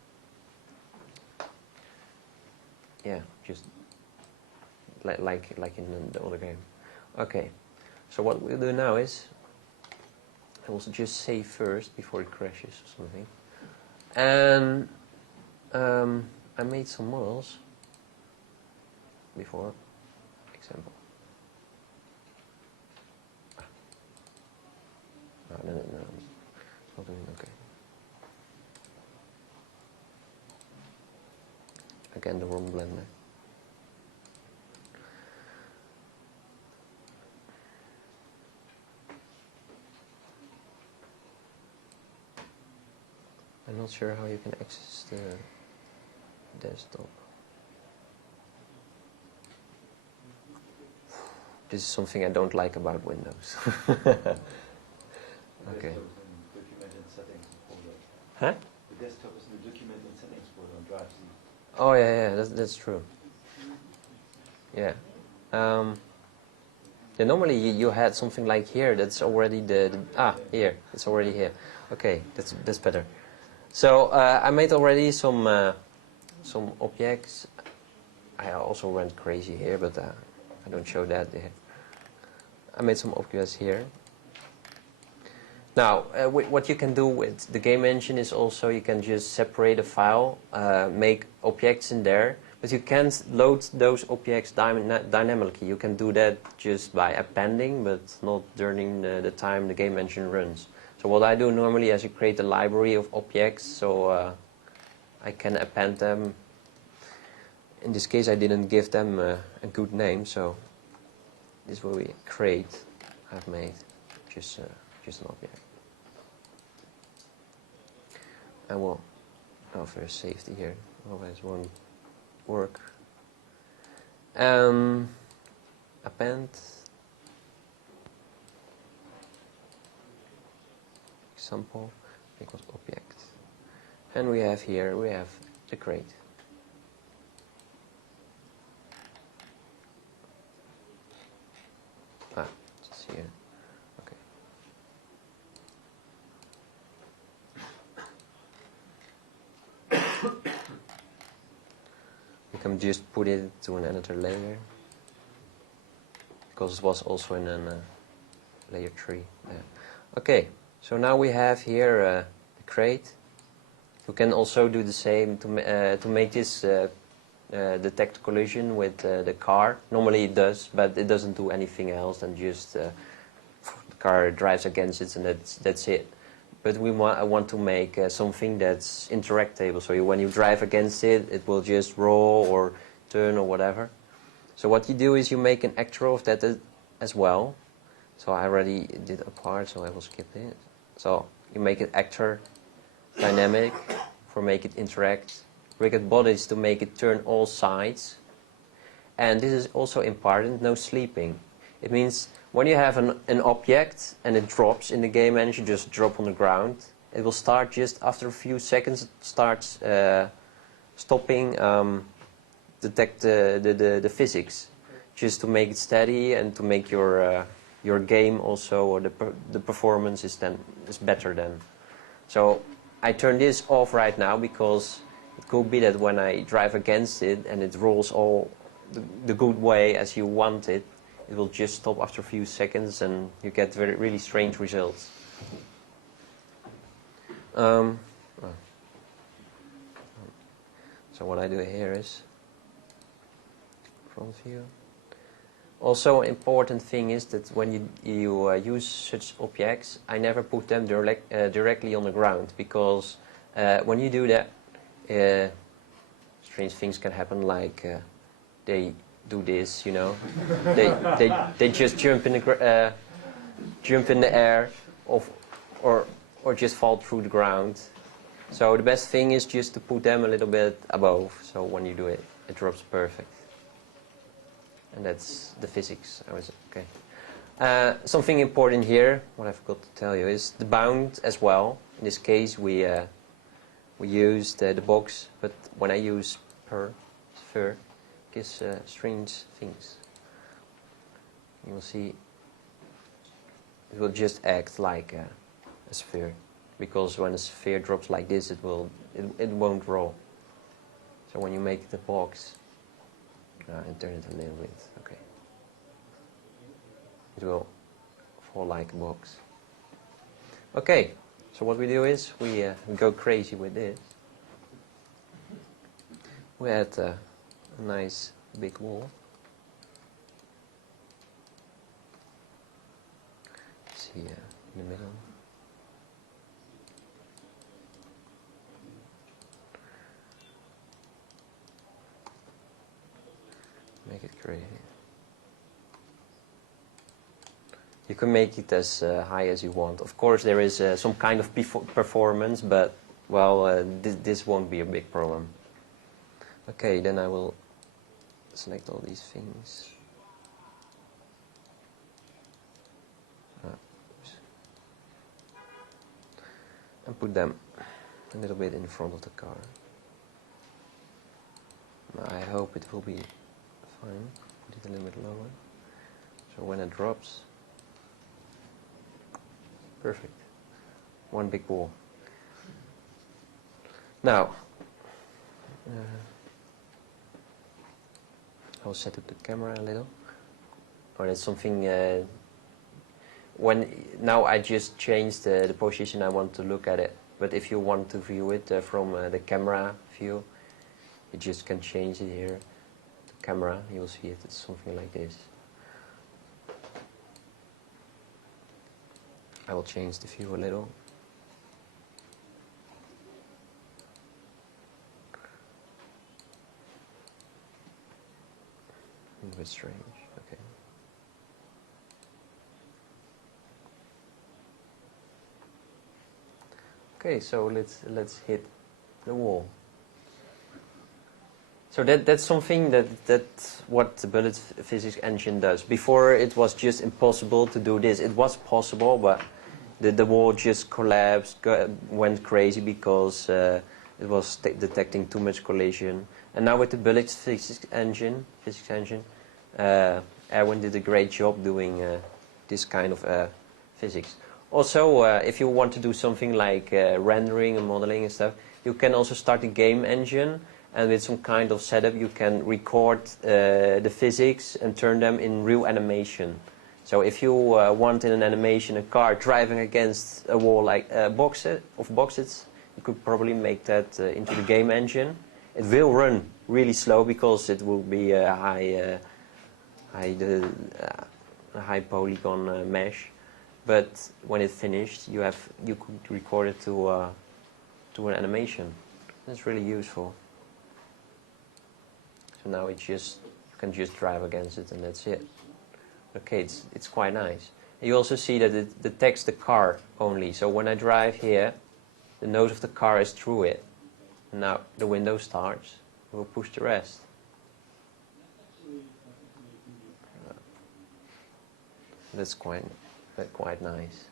Yeah, just like in the other game. Okay, so what we'll do now is I will just save first before it crashes or something. And I made some models before, example. No, it's not doing okay. Again, the wrong blender. I'm not sure how you can access the desktop. This is something I don't like about Windows. Okay. Huh? The desktop is in the document and settings folder on Drive C. Oh yeah, that's true. Yeah. Yeah, normally you had something like here. That's already here. It's already here. Okay, that's better. So I made already some objects. I also went crazy here, but I don't show that here. I made some objects here. Now, what you can do with the game engine is also you can just separate a file, make objects in there, But you can't load those objects dynamically. You can do that just by appending, but not during the time the game engine runs. So what I do normally is I create a library of objects, so I can append them. In this case, I didn't give them a good name, so this will be create. I've made just an object. I will for safety here. Always won't work. Append. Example equals object. And we have here, we have the crate. Just here. Okay. You can just put it to another layer, because it was also in layer 3 there. Okay, so now we have here the crate. You can also do the same to make this detect collision with the car. Normally it does, but it doesn't do anything else than just the car drives against it, and that's it. But I want to make something that's interactable. So when you drive against it, it will just roll or turn or whatever. So what you do is you make an actor of that as well. So I already did a part, so I will skip it. So you make an actor dynamic for make it interact. Rigid bodies to make it turn all sides. And this is also important, no sleeping. It means when you have an object and it drops in the game engine, just drop on the ground, it will start just after a few seconds, it starts stopping, detect the physics, just to make it steady and to make your game also, or the performance is better then. So I turn this off right now because it could be that when I drive against it and it rolls all the good way as you want it, it will just stop after a few seconds and you get really strange results. So what I do here is front view. Also, an important thing is that when you use such objects, I never put them directly on the ground, because when you do that, strange things can happen, like they do this, you know. they just jump in the air, or just fall through the ground. So the best thing is just to put them a little bit above. So when you do it, it drops perfect. And that's the physics. Okay. Something important here, what I forgot to tell you, is the bound as well. In this case, we use the box, but when I use sphere, it gives strange things. You will see it will just act like a sphere, because when a sphere drops like this, it won't roll. So when you make the box, and turn it a little bit, okay, it will fall like a box. Okay, so what we do is we go crazy with this. We add a nice big wall. See in the middle. Make it crazy. You can make it as high as you want. Of course, there is some kind of performance, but well, this won't be a big problem. Okay, then I will select all these things. And put them a little bit in front of the car. I hope it will be fine. Put it a little bit lower. So when it drops, perfect. One big ball. Now, I'll set up the camera a little. Or that's something. Now I just changed the position I want to look at it. But if you want to view it from the camera view, You just can change it here. The camera, you'll see it. It's something like this. I will change the view a little. A bit strange. Okay. Okay, so let's hit the wall. So that's something that's what the bullet physics engine does. Before it was just impossible to do this. It was possible, but the wall just collapsed, went crazy because it was detecting too much collision. And now with the bullet physics engine, Erwin did a great job doing this kind of physics. Also, if you want to do something like rendering and modeling and stuff, you can also start a game engine, and with some kind of setup you can record the physics and turn them in real animation. So if you want in an animation a car driving against a wall like boxes, you could probably make that into the game engine. It will run really slow because it will be a high polygon mesh. But when it's finished, you could record it to an animation. That's really useful. So now you can just drive against it, and that's it. Okay, it's quite nice. You also see that it detects the car only. So when I drive here, the nose of the car is through it. Now the window starts. We'll push the rest. That's quite nice.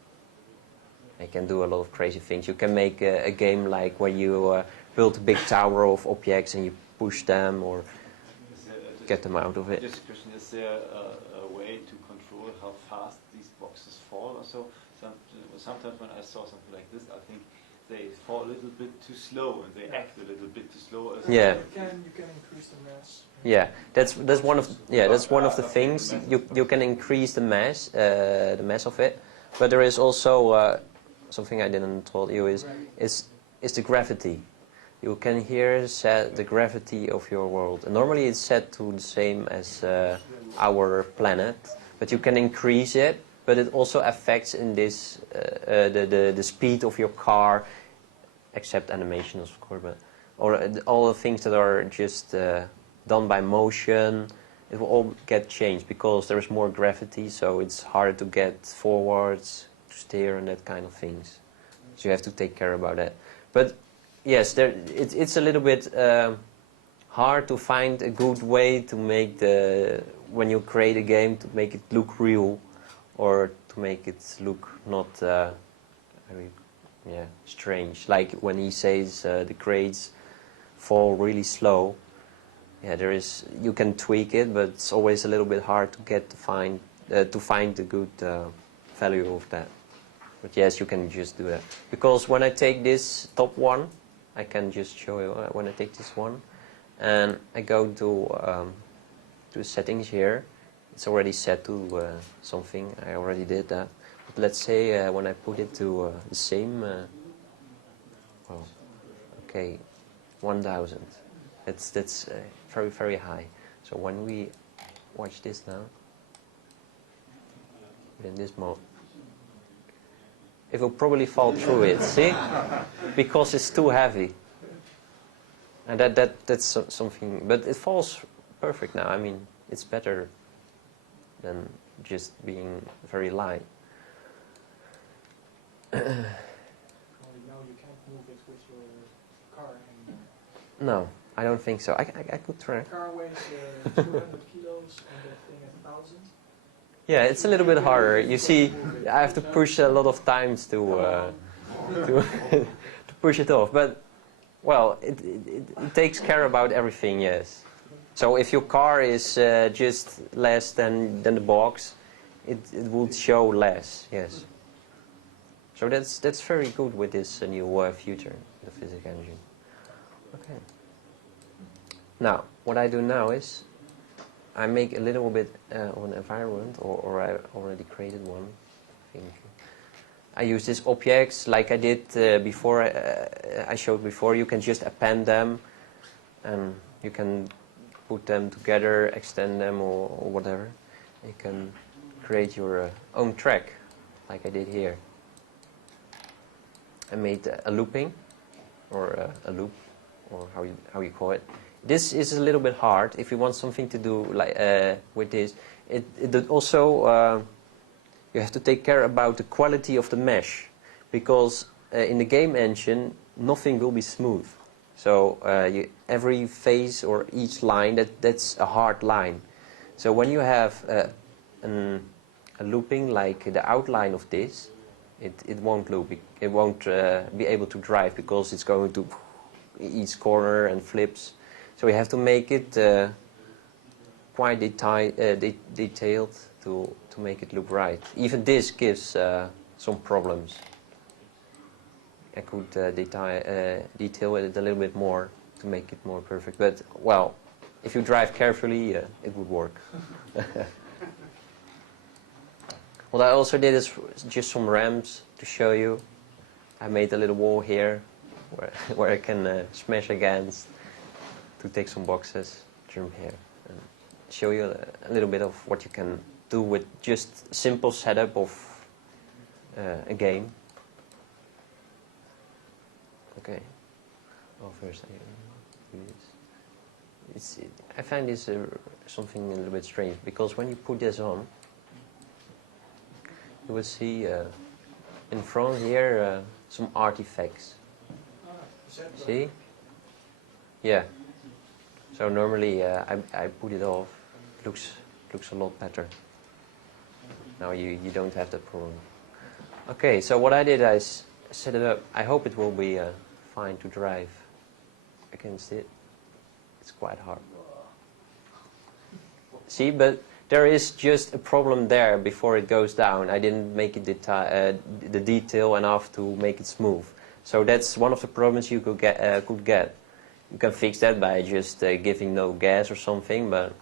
You can do a lot of crazy things. You can make a game like where you build a big tower of objects and you push them or get them out of it. Just a question, is there a way to control how fast these boxes fall or so? Sometimes when I saw something like this, I think they fall a little bit too slow and they act a little bit too slow. Yeah. You can increase the mass. Yeah, that's one of the things. You can increase the mass of it, but there is also something I didn't told you is the gravity. You can here set the gravity of your world. And normally it's set to the same as our planet, but you can increase it. But it also affects in this the speed of your car, except animations, of course, but or all the things that are just done by motion. It will all get changed because there is more gravity, so it's harder to get forwards, to steer, and that kind of things. So you have to take care about that. But yes, it's a little bit hard to find a good way to make when you create a game, to make it look real, or to make it look not strange. Like when he says the grades fall really slow. Yeah, you can tweak it, but it's always a little bit hard to find the good value of that. But yes, you can just do that. Because when I take this top one, I can just show you when I take this one, and I go to settings here. It's already set to something. I already did that. But let's say when I put it to the same, 1000. That's very, very high. So when we watch this now, in this mode, it will probably fall through it. See, because it's too heavy. And that's something. But it falls perfect now. I mean, it's better than just being very light. Now you can't move it with your car anymore. No, I don't think so. I could try. The car weighs 200 kilos and the thing 1,000. Yeah, it's a little bit harder. You see, I have to push a lot of times to to push it off. But well, it takes care about everything. Yes. So if your car is just less than the box, it would show less. Yes. So that's very good with this new feature, the physics engine. Okay. Now, what I do now is I make a little bit of an environment, or I already created one. I think I use these objects like I did before. I showed before. You can just append them, and You can put them together, extend them, or whatever. You can create your own track, like I did here. I made a looping, or a loop, or how you call it. This is a little bit hard if you want something to do like with this. It also you have to take care about the quality of the mesh, because in the game engine nothing will be smooth. So every phase or each line that's a hard line. So when you have a looping like the outline of this, it won't loop. It won't be able to drive because it's going to each corner and flips. So we have to make it quite detailed to make it look right. Even this gives some problems. I could detail it a little bit more to make it more perfect. But, well, if you drive carefully, it would work. What I also did is just some ramps to show you. I made a little wall here where I can smash against to take some boxes, jump here, and show you a little bit of what you can do with just simple setup of a game. Okay. Oh, first I do this. I find this something a little bit strange, because when you put this on, you will see in front here some artifacts. See? Yeah. So normally I put it off. It looks a lot better. Now you don't have that problem. Okay, so what I did is set it up. I hope it will be fine to drive against it. It's quite hard. See, but there is just a problem there before it goes down. I didn't make it the detail enough to make it smooth. So that's one of the problems you could get. You can fix that by just giving no gas or something, but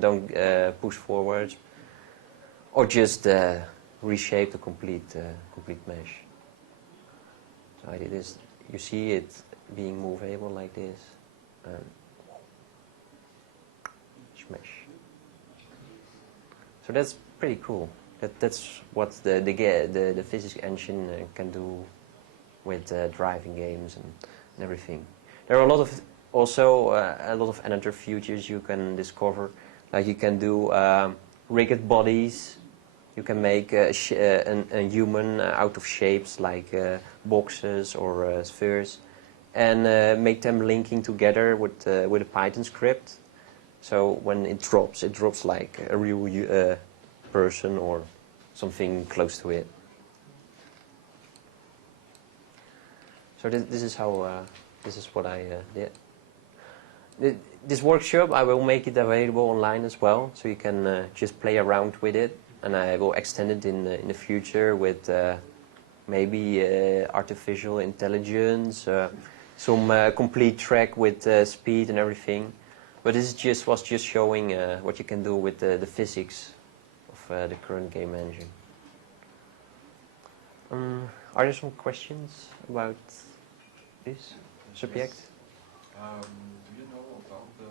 don't push forwards, or just reshape the complete mesh. So I did this. You see it being movable like this, and smash. So that's pretty cool. That's what the physics engine can do with driving games and everything. There are also a lot of another features you can discover. Like you can do rigged bodies. You can make a human out of shapes like boxes or spheres, and make them linking together with a Python script. So when it drops like a real person or something close to it. So this is how this is what I did. This workshop, I will make it available online as well, so you can just play around with it, and I will extend it in the future with maybe artificial intelligence, some complete track with speed and everything. But this was just showing what you can do with the physics of the current game engine. Are there some questions about this subject? Yes. Do you know about the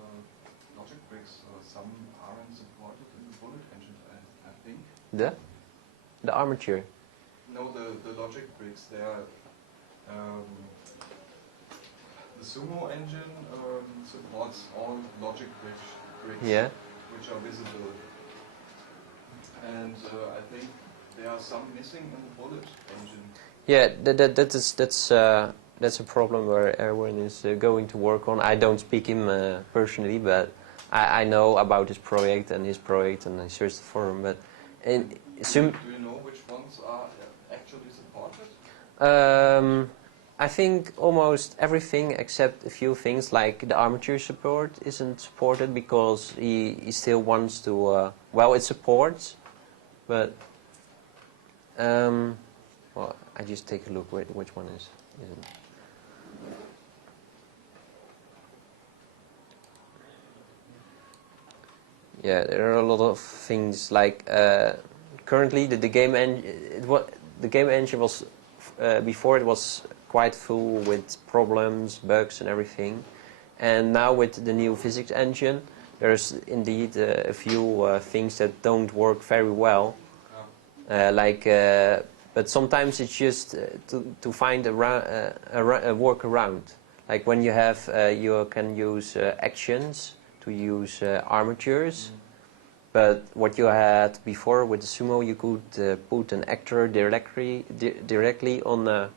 logic bricks? Some aren't supported in the bullet engine, I think. The armature? No, the logic bricks. They are the Sumo engine supports all logic bricks, Yeah. which are visible. And I think there are some missing in the bullet engine. Yeah, that's a problem where Erwin is going to work on. I don't speak him personally, but I know about his project and I searched for him. But Do you know which ones are actually supported? I think almost everything except a few things, like the armature support isn't supported because he still wants to. Well, it supports, but well, I just take a look which one isn't. Yeah, there are a lot of things like currently the game engine was before it was quite full with problems, bugs and everything, And now with the new physics engine, there's indeed a few things that don't work very well. But sometimes it's just to find a workaround. Like when you have, you can use actions to use armatures. But what you had before with the Sumo, you could put an actor directly on the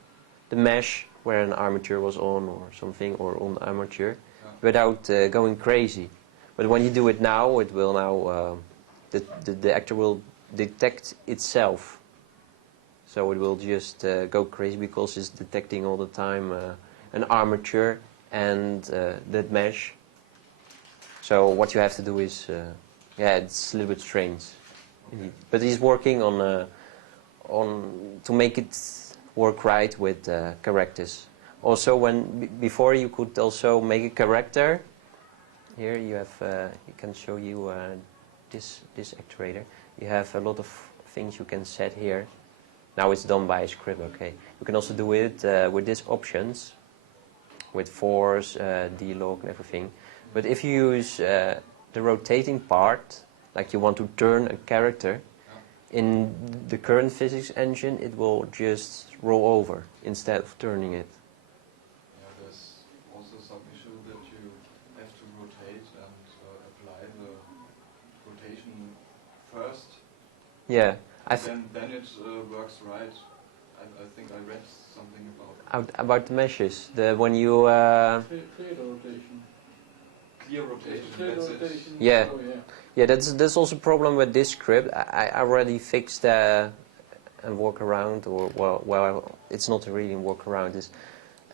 mesh where an armature was on or something, or on the armature, without going crazy. But when you do it now, it will now the actor will detect itself. So it will just go crazy because it's detecting all the time an armature and that mesh. So what you have to do is, yeah, it's a little bit strange. Okay. But he's working on to make it work right with characters. Also, before you could also make a character. Here you have, you can show you this actuator. You have a lot of things you can set here. Now it's done by a script, okay. You can also do it with these options, with force, D-log and everything. But if you use the rotating part, like you want to turn a character, in the current physics engine it will just roll over instead of turning it. Yeah, there's also some issue that you have to rotate and apply the rotation first. Yeah. Then it works right. I think I read something about the meshes. When you Clear rotation. clear rotation. Clear That's rotation. it. Yeah. Oh, yeah. Yeah, that's also a problem with this script. I already fixed a workaround, or well, it's not really a workaround. It's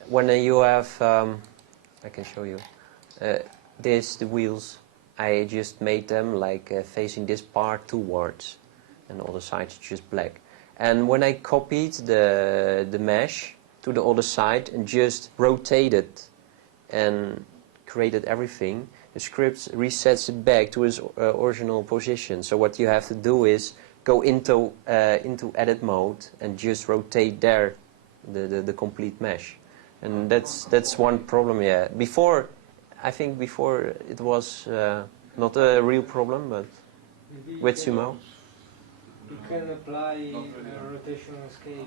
when you have, I can show you, the wheels. I just made them like facing this part towards, and all the sides just black. And when I copied the mesh to the other side and just rotated and created everything, the script resets it back to its original position. So what you have to do is go into edit mode and just rotate there the complete mesh. And that's one problem. Yeah. I think before it was not a real problem, but Maybe with Sumo. you can apply really. rotational scale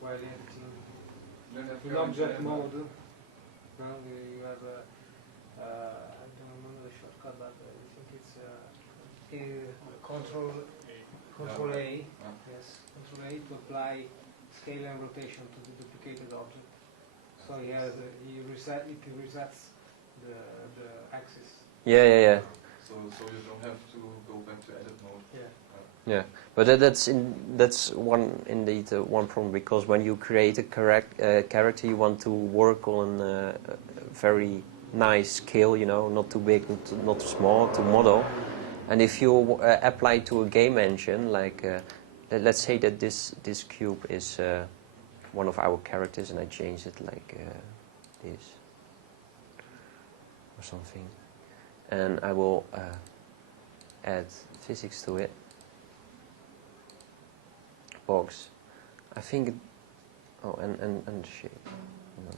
while editing. In In object mode, now you have a, I don't remember the shortcut, but I think it's Control A. Yes, Control A to apply scale and rotation to the duplicated object. So it resets the axis. Yeah. So you don't have to go back to edit mode. Yeah. Yeah, but that's one problem, because when you create a character, you want to work on a very nice scale, not too big, not too small, to model. And if you apply to a game engine, like let's say that this cube is one of our characters, and I change it like this or something, and I will add physics to it. Box. I think and the shape. No.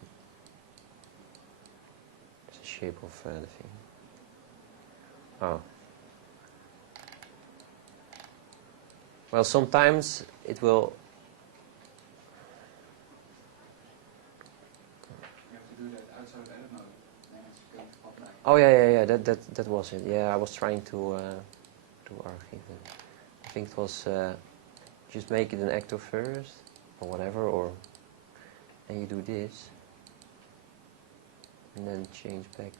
It's the shape of the thing. Oh. Well, sometimes it will. You have to do that outside of edit mode. Then it's going to pop back. Oh yeah. That was it. Yeah, I was trying to archive it. I think it was. Just make it an actor first, or whatever, and you do this, and then change back.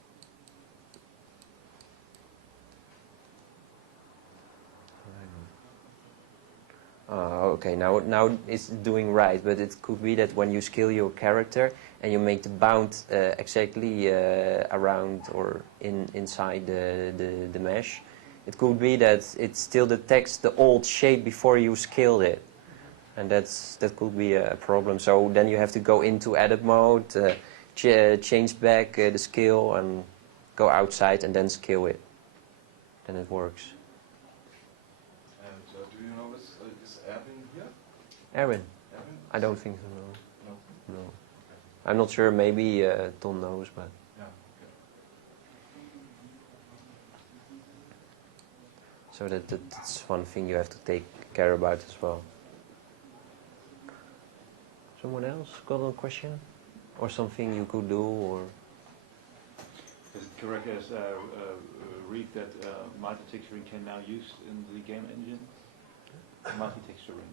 Okay, now it's doing right, but it could be that when you scale your character and you make the bound exactly around or inside the mesh, it could be that it still detects the old shape before you scaled it, and that could be a problem. So then you have to go into edit mode, change back the scale, and go outside and then scale it. Then it works. And do you know is Erwin here? Aaron? Erwin? I don't think so. No. No. Okay. I'm not sure. Maybe Tom knows, but. Yeah. Okay. So that's one thing you have to take care about as well. Someone else got a question? Or something you could do, or? Is it correct as read that multi-texturing can now use in the game engine? Multi-texturing,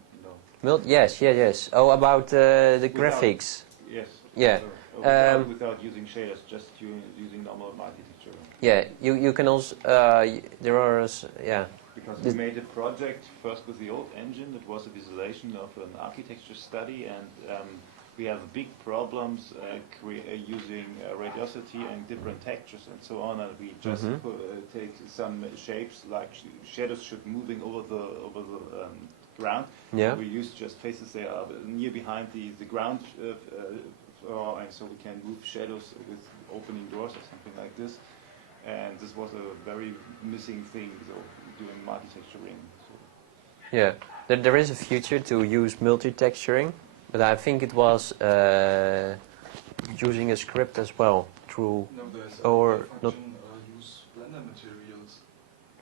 no. Yes. Oh, about the Without- graphics. Yes. Yeah. Without using shaders, just using normal multi-texturing. Yeah, you can also, there are, Because we made a project first with the old engine that was a visualization of an architecture study, and we have big problems using radiosity and different textures and so on, and we just take some shapes like shadows should moving over the ground. Yeah. We use just faces they are near behind the ground floor, and so we can move shadows with opening doors or something like this. And this was a very missing thing, so doing multi-texturing. So. Yeah, there is a future to use multi-texturing, but I think it was using a script as well through, No, there's or not. Use Blender materials.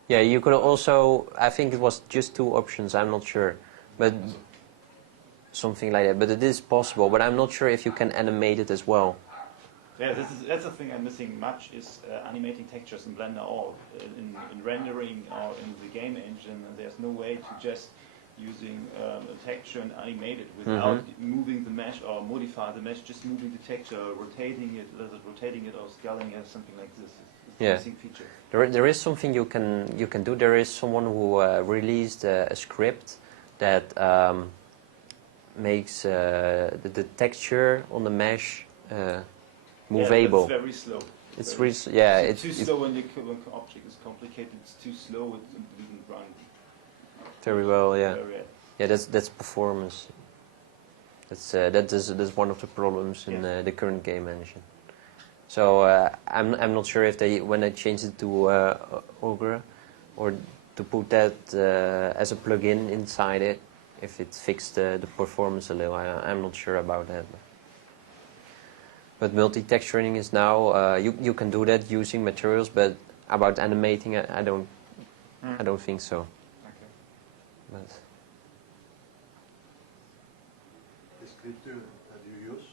Yeah, you could also. I think it was just 2 options. I'm not sure, but something like that. But it is possible. But I'm not sure if you can animate it as well. Yeah, that's the thing I'm missing much is animating textures in Blender or in rendering or in the game engine. And there's no way to just using a texture and animate it without moving the mesh or modify the mesh, just moving the texture, rotating it or scaling it, something like this. It's a missing feature. There is something you can do. There is someone who released a script that makes the texture on the mesh movable. It's very slow. It's too slow when the object is complicated. It's too slow. It doesn't run very well. Yeah. very well. Yeah, that's performance. That's one of the problems in the current game engine. So I'm not sure if when they changed it to Ogre, or to put that as a plugin inside it, if it fixed the performance a little. I'm not sure about that. But multi-texturing is now you can do that using materials, but about animating I don't think so. Okay. But The script that you use,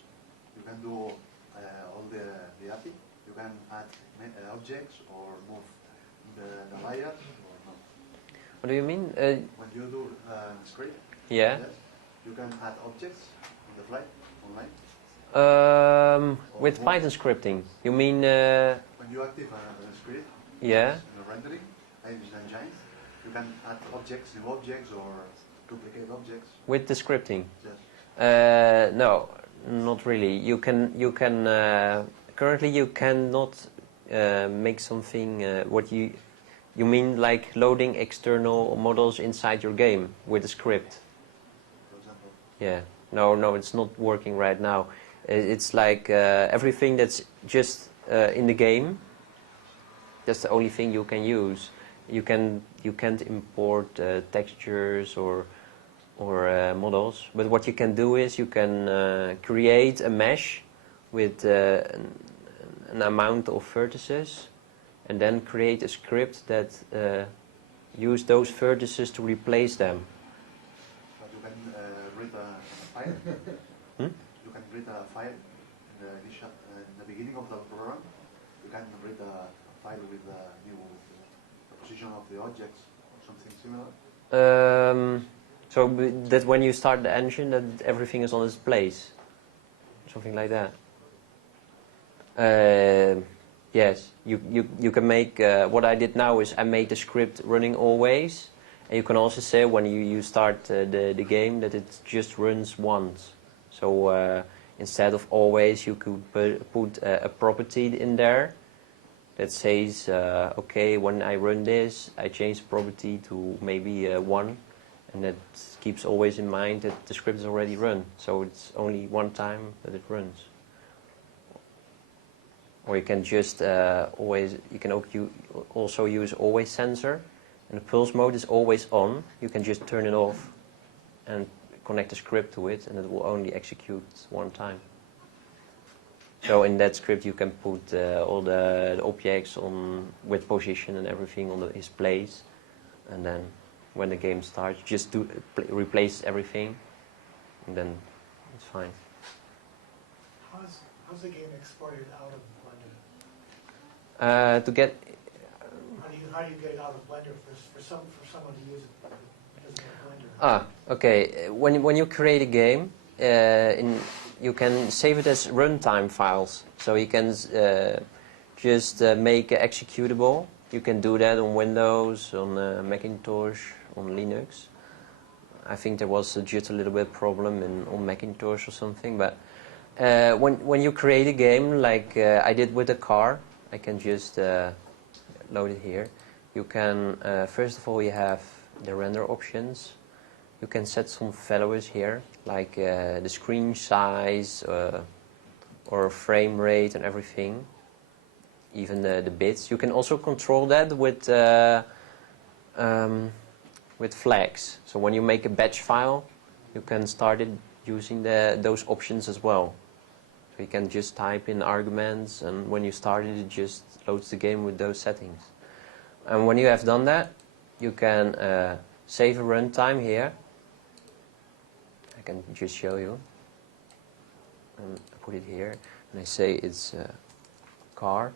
you can do all the API. You can add objects or move the layers or not. what do you mean? When you do script, Yeah. yes, you can add objects on the fly online. With Python scripting, you mean? When you active a script, Yeah. in the rendering, engine, you can add objects, new objects, or duplicate objects. With the scripting? Yes. No, not really. You can currently you cannot make something. What you mean like loading external models inside your game with a script? For example. Yeah. No, it's not working right now. It's like everything that's just in the game. That's the only thing you can use. You can't import textures or models. But what you can do is you can create a mesh with an amount of vertices, and then create a script that use those vertices to replace them. But you can read a file. You can read a file in the beginning of the program. You can read a file with the position of the objects or something similar. So that when you start the engine, that everything is on its place, something like that. Yes, you can make. What I did now is I made the script running always, and you can also say when you start the game that it just runs once. So instead of always, you could put a property in there that says, okay, when I run this, I change the property to maybe 1, and that keeps always in mind that the script is already run. So it's only one time that it runs. Or you can just you can also use always sensor, and the pulse mode is always on. You can just turn it off and connect the script to it, and it will only execute one time. So in that script you can put all the objects on with position and everything on his place, and then when the game starts, just to replace everything, and then it's fine. How's the game exported out of Blender? To get How do you get it out of Blender for someone to use it who doesn't have Blender? Okay. When you create a game, you can save it as runtime files. So you can just make it executable. You can do that on Windows, on Macintosh, on Linux. I think there was just a little bit problem on Macintosh or something. But when you create a game, like I did with the car, I can just load it here. You can, first of all, you have the render options. You can set some values here, like the screen size or frame rate and everything, even the bits. You can also control that with flags. So when you make a batch file, you can start it using those options as well. So you can just type in arguments, and when you start it, it just loads the game with those settings. And when you have done that, you can save a runtime here. I can just show you. And I put it here, and I say it's car.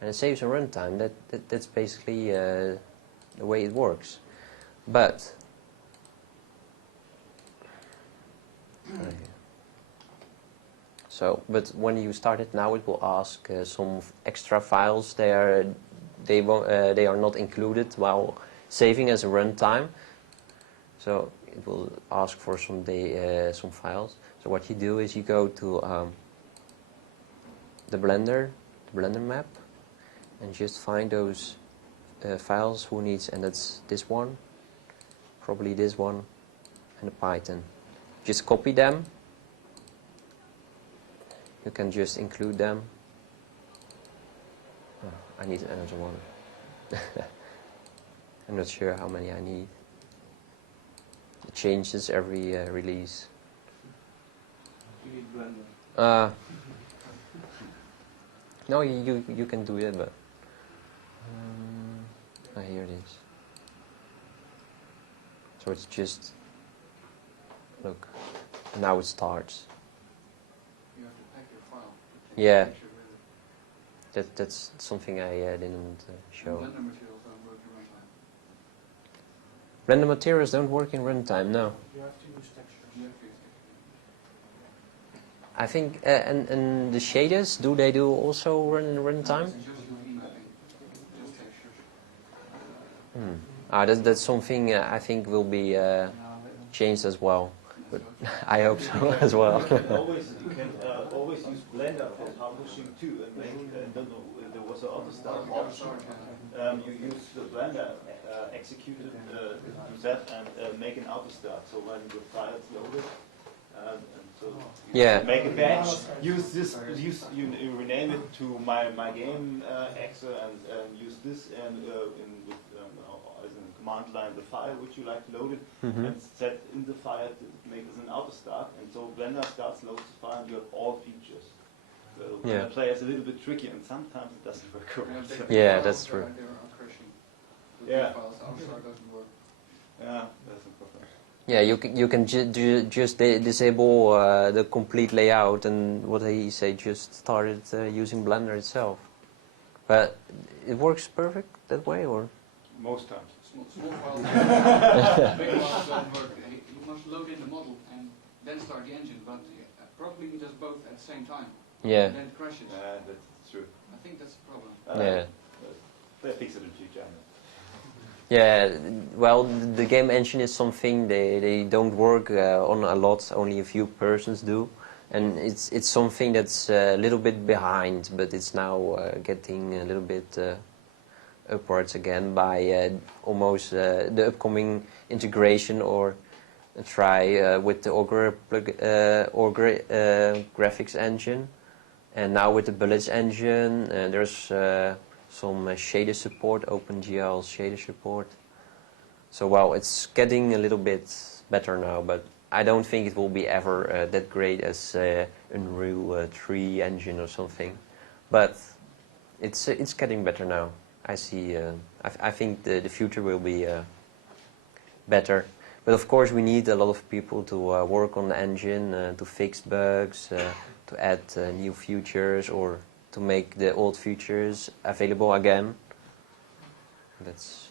And it saves a runtime. That's basically the way it works. But but when you start it now, it will ask some extra files. They are not included while saving as a runtime. So it will ask for some files. So what you do is you go to the Blender map, and just find those files who needs, and that's this one, probably this one, and the Python. Just copy them. You can just include them. Oh, I need another one. I'm not sure how many I need. It changes every release. You need Blender. No, you can do it, but here it is. So it's just, look, now it starts. You have to pack your file. Yeah. That's something I didn't show. Blender materials don't work in runtime. Render materials don't work in runtime, no. You have to use textures. You have to use textures. I think, and the shaders, do they do also run in runtime? Just UV mapping. Just textures. That's something I think will be changed as well. But I hope so as well. You can always use Blender for publishing too, and make. There was an AutoStart option. You use the Blender executed that and make an AutoStart. So when the file is loaded, and so you make a batch. Use this. You rename it to my game Exe and use this and as a command line the file which you like to load it and set in the file to make this an auto start, and so Blender starts, loads the file, and you have all features. So Blender Player is a little bit tricky, and sometimes it doesn't work correctly. Yeah, that's true. They are crashing. Yeah. Files outside doesn't work. Yeah, that's a problem. Yeah, you can just disable the complete layout, and what he say, just started using Blender itself. But it works perfect that way, or? Most times. Small files, big files don't work. You must load in the model and then start the engine, but probably he does both at the same time. Yeah. And then it crashes. That's true. I think that's the problem. Yeah. They fix it in future. Yeah, well, the game engine is something they don't work on a lot. Only a few persons do, and it's something that's a little bit behind, but it's now getting a little bit upwards again by almost the upcoming integration or try with the Augur graphics engine, and now with the Bullets engine. There's some shader support, OpenGL shader support. So well, it's getting a little bit better now, but I don't think it will be ever that great as Unreal 3 engine or something. But it's getting better now. I see. I think the future will be better. But of course, we need a lot of people to work on the engine, to fix bugs, to add new features, or to make the old features available again.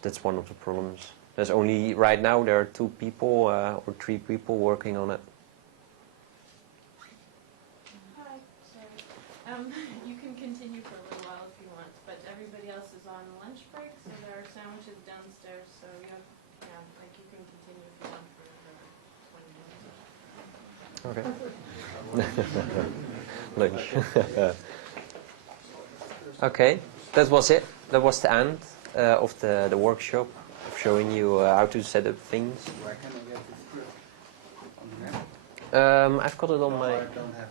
That's one of the problems. There's only right now there are 2 people or 3 people working on it. Hi, sorry. You can continue for a little while if you want, but everybody else is on lunch break, so there are sandwiches downstairs. So you have, like you can continue if you want for another 20 minutes. Okay. Lunch. Okay, that was it. That was the end of the workshop, of showing you how to set up things. Where can I get the script? On the net? I've got it on No, my... I don't have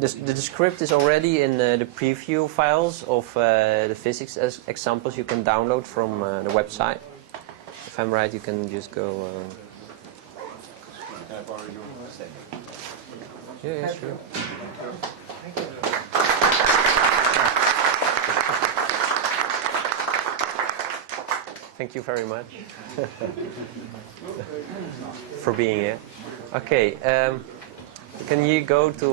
the script is already in the preview files of the physics examples you can download from the website. If I'm right, you can just go... Can I borrow your set? Yeah, sure. Thank you very much for being here. Okay, can you go to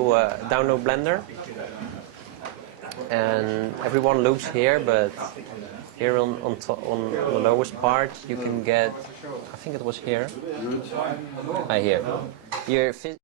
download Blender? And everyone looks here, but here on the lowest part you can get, I think it was here. Here.